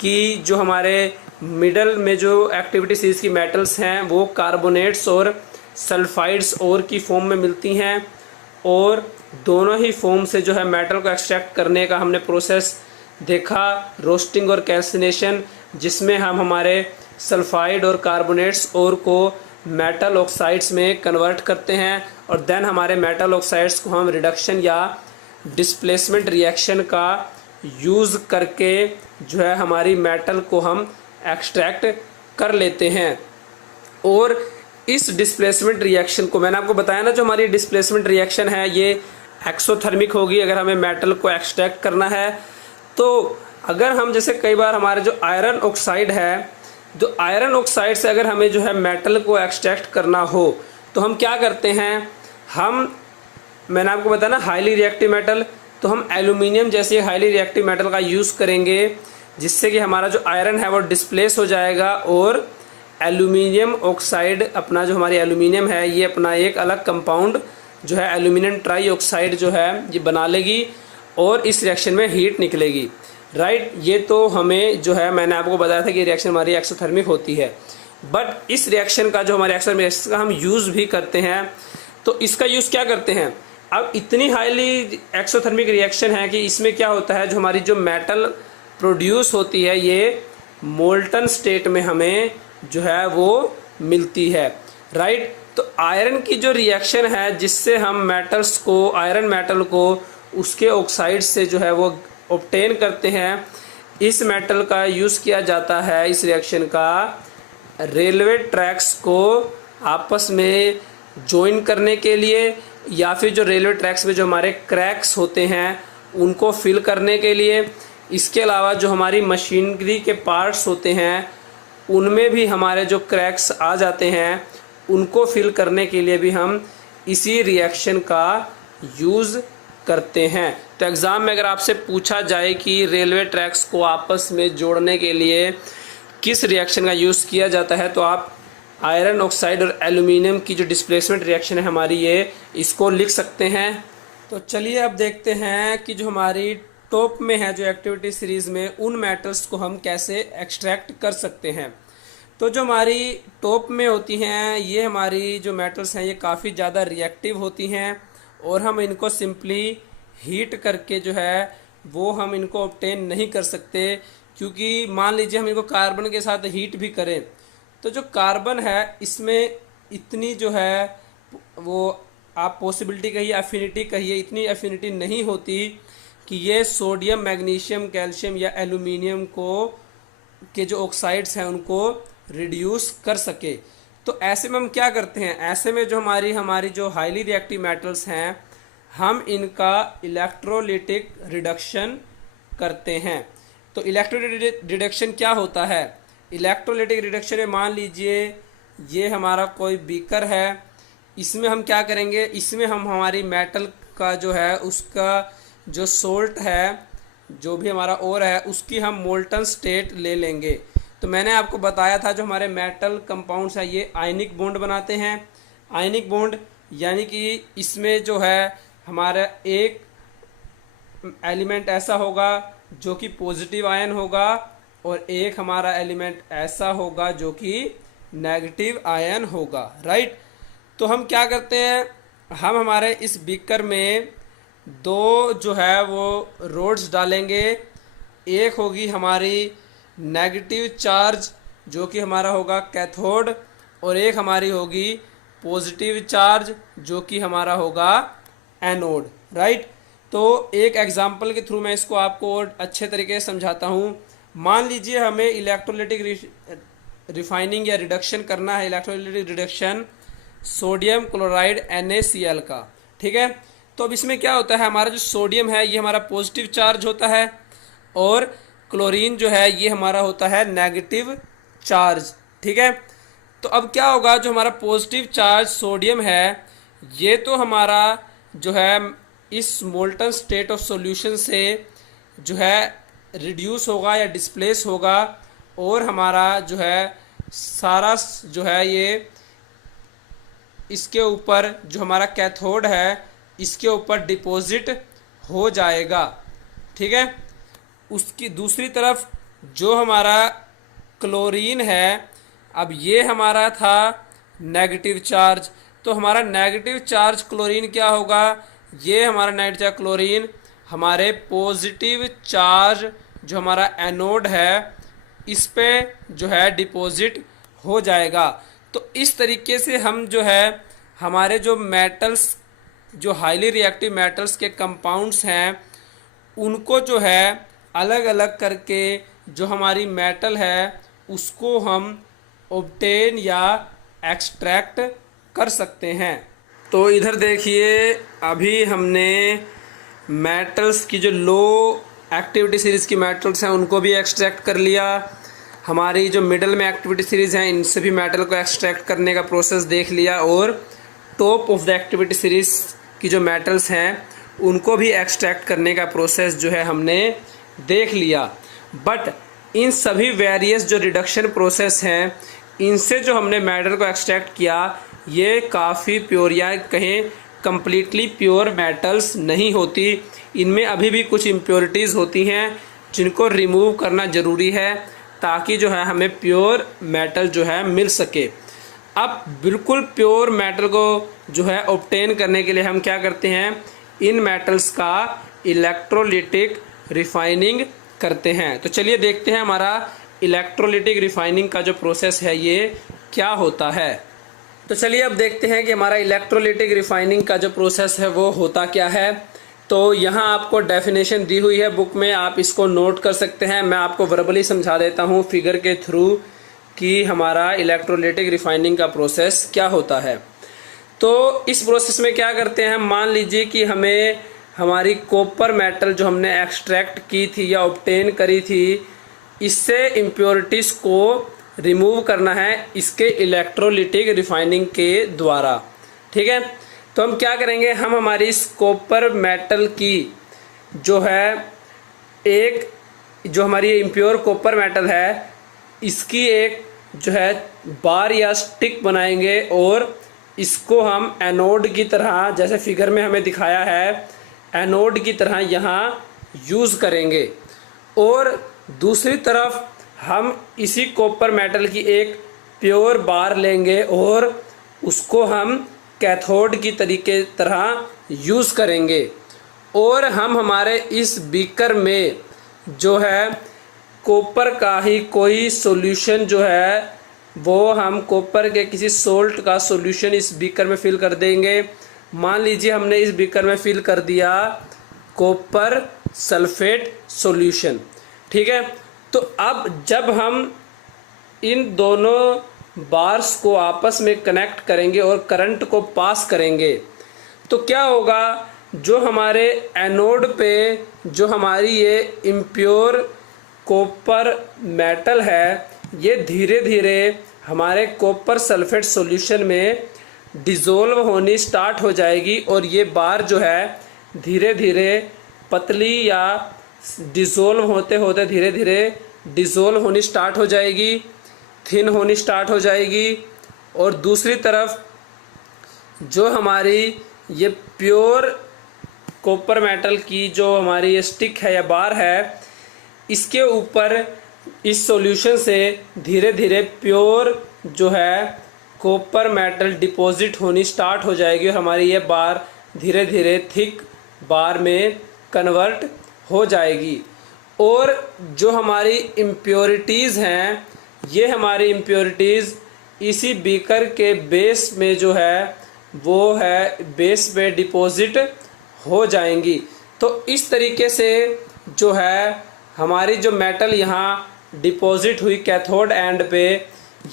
कि जो हमारे मिडल में जो एक्टिविटी सीरीज की मेटल्स हैं वो कार्बोनेट्स और सल्फाइड्स और की फॉर्म में मिलती हैं, और दोनों ही फॉर्म से जो है मेटल को एक्सट्रैक्ट करने का हमने प्रोसेस देखा, रोस्टिंग और कैल्सिनेशन, जिसमें हम हमारे सल्फाइड और कार्बोनेट्स और को मेटल ऑक्साइड्स में कन्वर्ट करते हैं, और देन हमारे मेटल ऑक्साइड्स को हम रिडक्शन या डिस्प्लेसमेंट रिएक्शन का यूज़ करके जो है हमारी मेटल को हम एक्सट्रैक्ट कर लेते हैं। और इस डिस्प्लेसमेंट रिएक्शन को मैंने आपको बताया ना, जो हमारी डिस्प्लेसमेंट रिएक्शन है ये एक्सोथर्मिक होगी अगर हमें मेटल को एक्सट्रैक्ट करना है। तो अगर हम जैसे कई बार हमारे जो आयरन ऑक्साइड है, जो आयरन ऑक्साइड से अगर हमें जो है मेटल को एक्सट्रैक्ट करना हो तो हम क्या करते हैं? मैंने आपको बताया ना हाईली रिएक्टिव मेटल, तो हम एल्यूमिनियम जैसे हाईली रिएक्टिव मेटल का यूज़ करेंगे, जिससे कि हमारा जो आयरन है वो डिस्प्लेस हो जाएगा, और एल्यूमिनियम ऑक्साइड अपना जो हमारी एल्यूमिनियम है ये अपना एक अलग कंपाउंड जो है एल्यूमिनियम ट्राईऑक्साइड जो है ये बना लेगी, और इस रिएक्शन में हीट निकलेगी। राइट, ये तो हमें जो है मैंने आपको बताया था कि रिएक्शन हमारी एक्सोथर्मिक होती है, बट इस रिएक्शन का जो हमारे एक्सोथर्मिक रिएक्शन का हम यूज़ भी करते हैं। तो इसका यूज़ क्या करते हैं? अब इतनी हाईली एक्सोथर्मिक रिएक्शन है कि इसमें क्या होता है, जो हमारी जो मेटल प्रोड्यूस होती है ये मोल्टन स्टेट में हमें जो है वो मिलती है। राइट, तो आयरन की जो रिएक्शन है जिससे हम मेटल्स को, आयरन मेटल को उसके ऑक्साइड से जो है वो ऑब्टेन करते हैं, इस मेटल का यूज़ किया जाता है इस रिएक्शन का रेलवे ट्रैक्स को आपस में जॉइन करने के लिए, या फिर जो रेलवे ट्रैक्स में जो हमारे क्रैक्स होते हैं उनको फिल करने के लिए। इसके अलावा जो हमारी मशीनरी के पार्ट्स होते हैं उनमें भी हमारे जो क्रैक्स आ जाते हैं उनको फिल करने के लिए भी हम इसी रिएक्शन का यूज़ करते हैं। तो एग्ज़ाम में अगर आपसे पूछा जाए कि रेलवे ट्रैक्स को आपस में जोड़ने के लिए किस रिएक्शन का यूज़ किया जाता है, तो आप आयरन ऑक्साइड और एल्यूमिनियम की जो डिस्प्लेसमेंट रिएक्शन है हमारी ये इसको लिख सकते हैं। तो चलिए अब देखते हैं कि जो हमारी टॉप में है जो एक्टिविटी सीरीज में, उन मेटल्स को हम कैसे एक्सट्रैक्ट कर सकते हैं। तो जो हमारी टॉप में होती हैं, ये हमारी जो मेटल्स हैं ये काफ़ी ज़्यादा रिएक्टिव होती हैं और हम इनको सिंपली हीट करके जो है वो हम इनको ऑब्टेन नहीं कर सकते, क्योंकि मान लीजिए हम इनको कार्बन के साथ हीट भी करें तो जो कार्बन है इसमें इतनी जो है वो आप पॉसिबिलिटी कहिए, एफिनिटी कहिए, इतनी एफिनिटी नहीं होती कि ये सोडियम, मैग्नीशियम, कैल्शियम या एल्यूमिनियम को के जो ऑक्साइड्स हैं उनको रिड्यूस कर सके। तो ऐसे में हम क्या करते हैं, ऐसे में जो हमारी जो हाईली रिएक्टिव मेटल्स हैं हम इनका इलेक्ट्रोलिटिक रिडक्शन करते हैं। तो इलेक्ट्रोलिटिक रिडक्शन क्या होता है? इलेक्ट्रोलिटिक रिडक्शन में मान लीजिए ये हमारा कोई बीकर है, इसमें हम क्या करेंगे, इसमें हम हमारी मेटल का जो है उसका जो सोल्ट है, जो भी हमारा ओर है, उसकी हम मोल्टन स्टेट ले लेंगे। तो मैंने आपको बताया था जो हमारे मेटल कंपाउंड्स हैं ये आयनिक बॉन्ड बनाते हैं। आयनिक बॉन्ड यानी कि इसमें जो है हमारा एक एलिमेंट ऐसा होगा जो कि पॉजिटिव आयन होगा और एक हमारा एलिमेंट ऐसा होगा जो कि नेगेटिव आयन होगा, राइट। तो हम क्या करते हैं, हम हमारे इस बीकर में दो जो है वो रोड्स डालेंगे। एक होगी हमारी नेगेटिव चार्ज जो कि हमारा होगा कैथोड और एक हमारी होगी पॉजिटिव चार्ज जो कि हमारा होगा एनोड, राइट। तो एक एग्जांपल के थ्रू मैं इसको आपको और अच्छे तरीके से समझाता हूँ। मान लीजिए हमें इलेक्ट्रोलिटिक रिफाइनिंग या रिडक्शन करना है, electrolytic reduction sodium chloride NaCl का, ठीक है। तो अब इसमें क्या होता है, हमारा जो सोडियम है ये हमारा पॉजिटिव चार्ज होता है और क्लोरीन जो है ये हमारा होता है नेगेटिव चार्ज, ठीक है। तो अब क्या होगा, जो हमारा पॉजिटिव चार्ज सोडियम है ये तो हमारा जो है इस मोल्टन स्टेट ऑफ सॉल्यूशन से जो है रिड्यूस होगा या डिस्प्लेस होगा और हमारा जो है सारा जो है ये इसके ऊपर जो हमारा कैथोड है इसके ऊपर डिपॉजिट हो जाएगा, ठीक है। उसकी दूसरी तरफ जो हमारा क्लोरीन है, अब ये हमारा था नेगेटिव चार्ज, तो हमारा नेगेटिव चार्ज क्लोरीन क्या होगा, ये हमारा नेगेटिव चार्ज क्लोरीन हमारे पॉजिटिव चार्ज जो हमारा एनोड है इस पे जो है डिपॉजिट हो जाएगा। तो इस तरीके से हम जो है हमारे जो मेटल्स, जो हाईली रिएक्टिव मेटल्स के कंपाउंड्स हैं उनको जो है अलग अलग करके जो हमारी मेटल है उसको हम ऑब्टेन या एक्सट्रैक्ट कर सकते हैं। तो इधर देखिए अभी हमने मेटल्स की जो लो एक्टिविटी सीरीज़ की मेटल्स हैं उनको भी एक्सट्रैक्ट कर लिया। हमारी जो मिडल में एक्टिविटी सीरीज़ हैं इनसे भी मेटल को एक्सट्रैक्ट करने का प्रोसेस देख लिया और top of the activity series की जो मेटल्स हैं उनको भी एक्सट्रैक्ट करने का प्रोसेस जो है हमने देख लिया। बट इन सभी वेरियस जो रिडक्शन प्रोसेस हैं इनसे जो हमने मेटल को एक्सट्रैक्ट किया ये काफ़ी प्योर या कहें कम्प्लीटली प्योर मेटल्स नहीं होती, इनमें अभी भी कुछ इम्प्योरिटीज़ होती हैं जिनको रिमूव करना ज़रूरी है ताकि जो है हमें प्योर मेटल जो है मिल सके। अब बिल्कुल प्योर मेटल को जो है ऑब्टेन करने के लिए हम क्या करते हैं, इन मेटल्स का इलेक्ट्रोलिटिक रिफाइनिंग करते हैं। तो चलिए देखते हैं हमारा इलेक्ट्रोलिटिक रिफाइनिंग का जो प्रोसेस है ये क्या होता है। तो चलिए अब देखते हैं कि हमारा इलेक्ट्रोलिटिक रिफाइनिंग का जो प्रोसेस है वो होता क्या है। तो यहाँ आपको डेफिनेशन दी हुई है बुक में, आप इसको नोट कर सकते हैं। मैं आपको वर्बली समझा देता हूँ फिगर के थ्रू कि हमारा इलेक्ट्रोलिटिक रिफाइनिंग का प्रोसेस क्या होता है। तो इस प्रोसेस में क्या करते हैं, मान लीजिए कि हमें हमारी कॉपर मेटल जो हमने एक्सट्रैक्ट की थी या ऑब्टेन करी थी इससे इम्प्योरिटीज़ को रिमूव करना है इसके इलेक्ट्रोलिटिक रिफाइनिंग के द्वारा, ठीक है। तो हम क्या करेंगे, हम हमारी इस कॉपर मेटल की जो है एक जो हमारी इम्प्योर कॉपर मेटल है इसकी एक जो है बार या स्टिक बनाएंगे और इसको हम एनोड की तरह, जैसे फिगर में हमें दिखाया है, एनोड की तरह यहाँ यूज़ करेंगे। और दूसरी तरफ हम इसी कॉपर मेटल की एक प्योर बार लेंगे और उसको हम कैथोड की तरीके तरह यूज़ करेंगे। और हम हमारे इस बीकर में जो है कॉपर का ही कोई सॉल्यूशन जो है वो हम कॉपर के किसी सोल्ट का सॉल्यूशन इस बीकर में फिल कर देंगे। मान लीजिए हमने इस बीकर में फिल कर दिया कॉपर सल्फेट सॉल्यूशन, ठीक है। तो अब जब हम इन दोनों बार्स को आपस में कनेक्ट करेंगे और करंट को पास करेंगे तो क्या होगा, जो हमारे एनोड पे जो हमारी ये इम्प्योर कॉपर मेटल है ये धीरे धीरे हमारे कॉपर सल्फेट सॉल्यूशन में डिज़ोल्व होनी स्टार्ट हो जाएगी और ये बार जो है धीरे धीरे पतली या डिज़ोल्व होते होते धीरे धीरे डिज़ोल्व होनी स्टार्ट हो जाएगी, थिन होनी स्टार्ट हो जाएगी। और दूसरी तरफ जो हमारी ये प्योर कॉपर मेटल की जो हमारी ये स्टिक है या बार है इसके ऊपर इस सॉल्यूशन से धीरे धीरे प्योर जो है कॉपर मेटल डिपॉजिट होनी स्टार्ट हो जाएगी और हमारी ये बार धीरे धीरे थिक बार में कन्वर्ट हो जाएगी। और जो हमारी इम्प्योरिटीज़ हैं ये हमारी इम्प्योरिटीज़ इसी बीकर के बेस में जो है वो है बेस पे डिपॉजिट हो जाएंगी। तो इस तरीके से जो है हमारी जो मेटल यहाँ डिपॉजिट हुई कैथोड एंड पे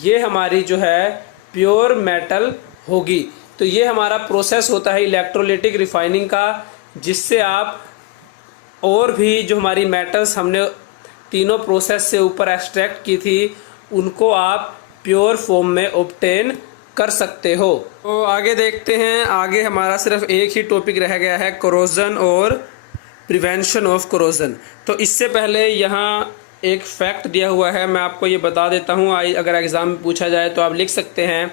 ये हमारी जो है प्योर मेटल होगी। तो ये हमारा प्रोसेस होता है इलेक्ट्रोलिटिक रिफाइनिंग का, जिससे आप और भी जो हमारी मेटल्स हमने तीनों प्रोसेस से ऊपर एक्सट्रैक्ट की थी उनको आप प्योर फॉर्म में ऑब्टेन कर सकते हो। तो आगे देखते हैं, आगे हमारा सिर्फ एक ही टॉपिक रह गया है, कोरोजन और प्रिवेंशन ऑफ कोरोजन। तो इससे पहले यहाँ एक फैक्ट दिया हुआ है, मैं आपको ये बता देता हूँ, अगर एग्ज़ाम में पूछा जाए तो आप लिख सकते हैं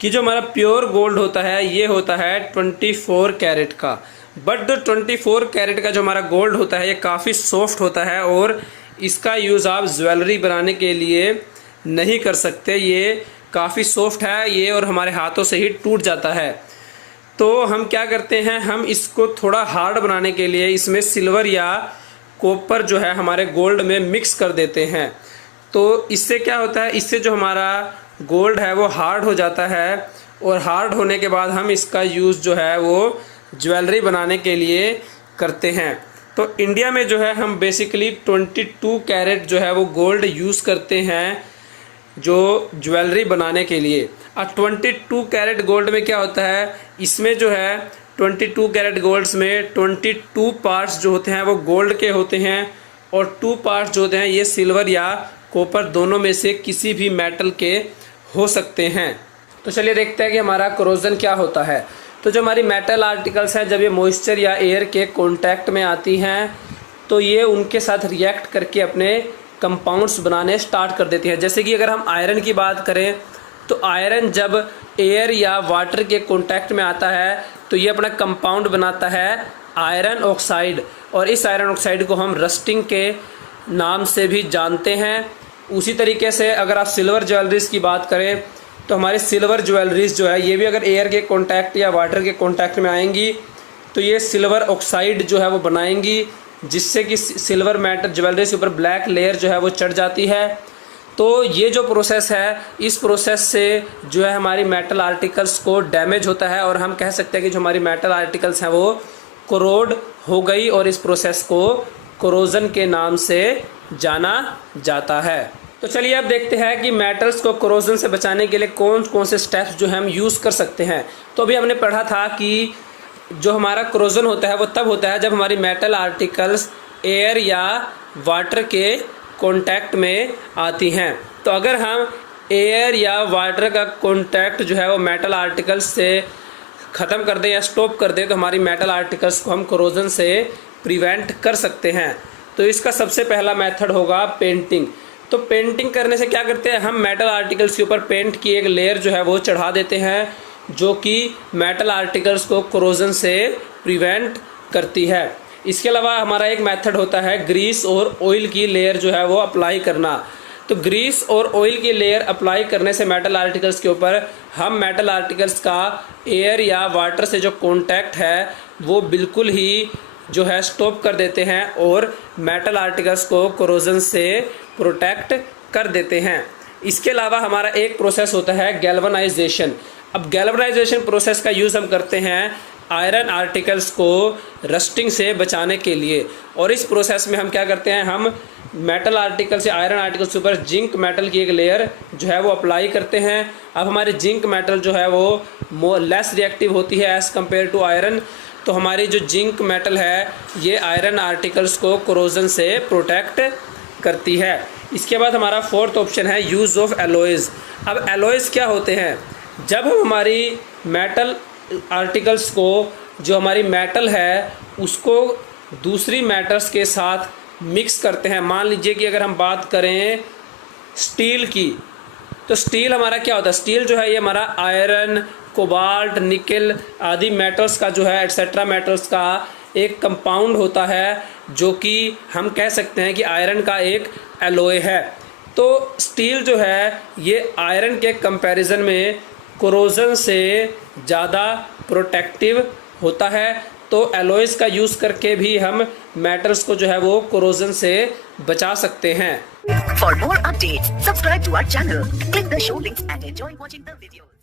कि जो हमारा प्योर गोल्ड होता है ये होता है 24 कैरेट का। बट जो 24 कैरेट का जो हमारा गोल्ड होता है ये काफ़ी सॉफ्ट होता है और इसका यूज़ आप ज्वेलरी बनाने के लिए नहीं कर सकते, ये काफ़ी सॉफ्ट है ये और हमारे हाथों से ही टूट जाता है। तो हम क्या करते हैं, हम इसको थोड़ा हार्ड बनाने के लिए इसमें सिल्वर या कॉपर जो है हमारे गोल्ड में मिक्स कर देते हैं। तो इससे क्या होता है, इससे जो हमारा गोल्ड है वो हार्ड हो जाता है और हार्ड होने के बाद हम इसका यूज़ जो है वो ज्वेलरी बनाने के लिए करते हैं। तो इंडिया में जो है हम बेसिकली 22 कैरेट जो है वो गोल्ड यूज़ करते हैं जो ज्वेलरी बनाने के लिए। अब 22 कैरेट गोल्ड में क्या होता है, इसमें जो है 22 कैरेट गोल्ड्स में 22 पार्ट्स जो होते हैं वो गोल्ड के होते हैं और 2 पार्ट्स जो होते हैं ये सिल्वर या कॉपर दोनों में से किसी भी मेटल के हो सकते हैं। तो चलिए देखते हैं कि हमारा कोरोजन क्या होता है। तो जो हमारी मेटल आर्टिकल्स हैं जब ये मॉइस्चर या एयर के कांटेक्ट में आती हैं तो ये उनके साथ रिएक्ट करके अपने कंपाउंड्स बनाने स्टार्ट कर देती हैं। जैसे कि अगर हम आयरन की बात करें तो आयरन जब एयर या वाटर के कांटेक्ट में आता है तो ये अपना कंपाउंड बनाता है आयरन ऑक्साइड, और इस आयरन ऑक्साइड को हम रस्टिंग के नाम से भी जानते हैं। उसी तरीके से अगर आप सिल्वर ज्वेलरीज की बात करें तो हमारी सिल्वर ज्वेलरीज जो है ये भी अगर एयर के कांटेक्ट या वाटर के कांटेक्ट में आएंगी तो ये सिल्वर ऑक्साइड जो है वो बनाएंगी, जिससे कि सिल्वर मेटल ज्वेलरी के ऊपर ब्लैक लेयर जो है वो चढ़ जाती है। तो ये जो प्रोसेस है इस प्रोसेस से जो है हमारी मेटल आर्टिकल्स को डैमेज होता है और हम कह सकते हैं कि जो हमारी मेटल आर्टिकल्स हैं वो कोरोड हो गई और इस प्रोसेस को कोरोजन के नाम से जाना जाता है। तो चलिए अब देखते हैं कि मेटल्स को कोरोजन से बचाने के लिए कौन कौन से स्टेप्स जो है हम यूज़ कर सकते हैं। तो अभी हमने पढ़ा था कि जो हमारा कोरोजन होता है वो तब होता है जब हमारी मेटल आर्टिकल्स एयर या वाटर के कांटेक्ट में आती हैं। तो अगर हम एयर या वाटर का कांटेक्ट जो है वो मेटल आर्टिकल्स से ख़त्म कर दें या स्टॉप कर दें तो हमारी मेटल आर्टिकल्स को हम कोरोजन से प्रिवेंट कर सकते हैं। तो इसका सबसे पहला मेथड होगा पेंटिंग। तो पेंटिंग करने से क्या करते हैं, हम मेटल आर्टिकल्स के ऊपर पेंट की एक लेयर जो है वो चढ़ा देते हैं जो कि मेटल आर्टिकल्स को कोरोजन से प्रिवेंट करती है। इसके अलावा हमारा एक मेथड होता है ग्रीस और ऑयल की लेयर जो है वो अप्लाई करना। तो ग्रीस और ऑयल की लेयर अप्लाई करने से मेटल आर्टिकल्स के ऊपर हम मेटल आर्टिकल्स का एयर या वाटर से जो कांटेक्ट है वो बिल्कुल ही जो है स्टॉप कर देते हैं और मेटल आर्टिकल्स को कोरोजन से प्रोटेक्ट कर देते हैं। इसके अलावा हमारा एक प्रोसेस होता है गैल्वनाइजेशन। अब गैल्वनाइजेशन प्रोसेस का यूज़ हम करते हैं आयरन आर्टिकल्स को रस्टिंग से बचाने के लिए। और इस प्रोसेस में हम क्या करते हैं, हम मेटल आर्टिकल से आयरन आर्टिकल्स के ऊपर जिंक मेटल की एक लेयर जो है वो अप्लाई करते हैं। अब हमारी जिंक मेटल जो है वो लेस रिएक्टिव होती है एज़ कम्पेयर टू आयरन। तो हमारी जो जिंक मेटल है ये आयरन आर्टिकल्स को कोरोजन से प्रोटेक्ट करती है। इसके बाद हमारा फोर्थ ऑप्शन है यूज़ ऑफ एलॉयज़। अब एलॉयज़ क्या होते हैं, जब हम हमारी मेटल आर्टिकल्स को, जो हमारी मेटल है उसको दूसरी मेटल्स के साथ मिक्स करते हैं। मान लीजिए कि अगर हम बात करें स्टील की, तो स्टील हमारा क्या होता है, स्टील जो है ये हमारा आयरन, कोबाल्ट, निकल आदि मेटल्स का जो है एटसेट्रा मेटल्स का एक कंपाउंड होता है, जो कि हम कह सकते हैं कि आयरन का एक एलॉय है। तो स्टील जो है ये आयरन के कंपैरिजन में कोरोजन से ज़्यादा प्रोटेक्टिव होता है। तो एलॉयज़ का यूज़ करके भी हम मेटल्स को जो है वो कोरोजन से बचा सकते हैं। For more updates, subscribe to our channel, click the show links and enjoy watching the videos.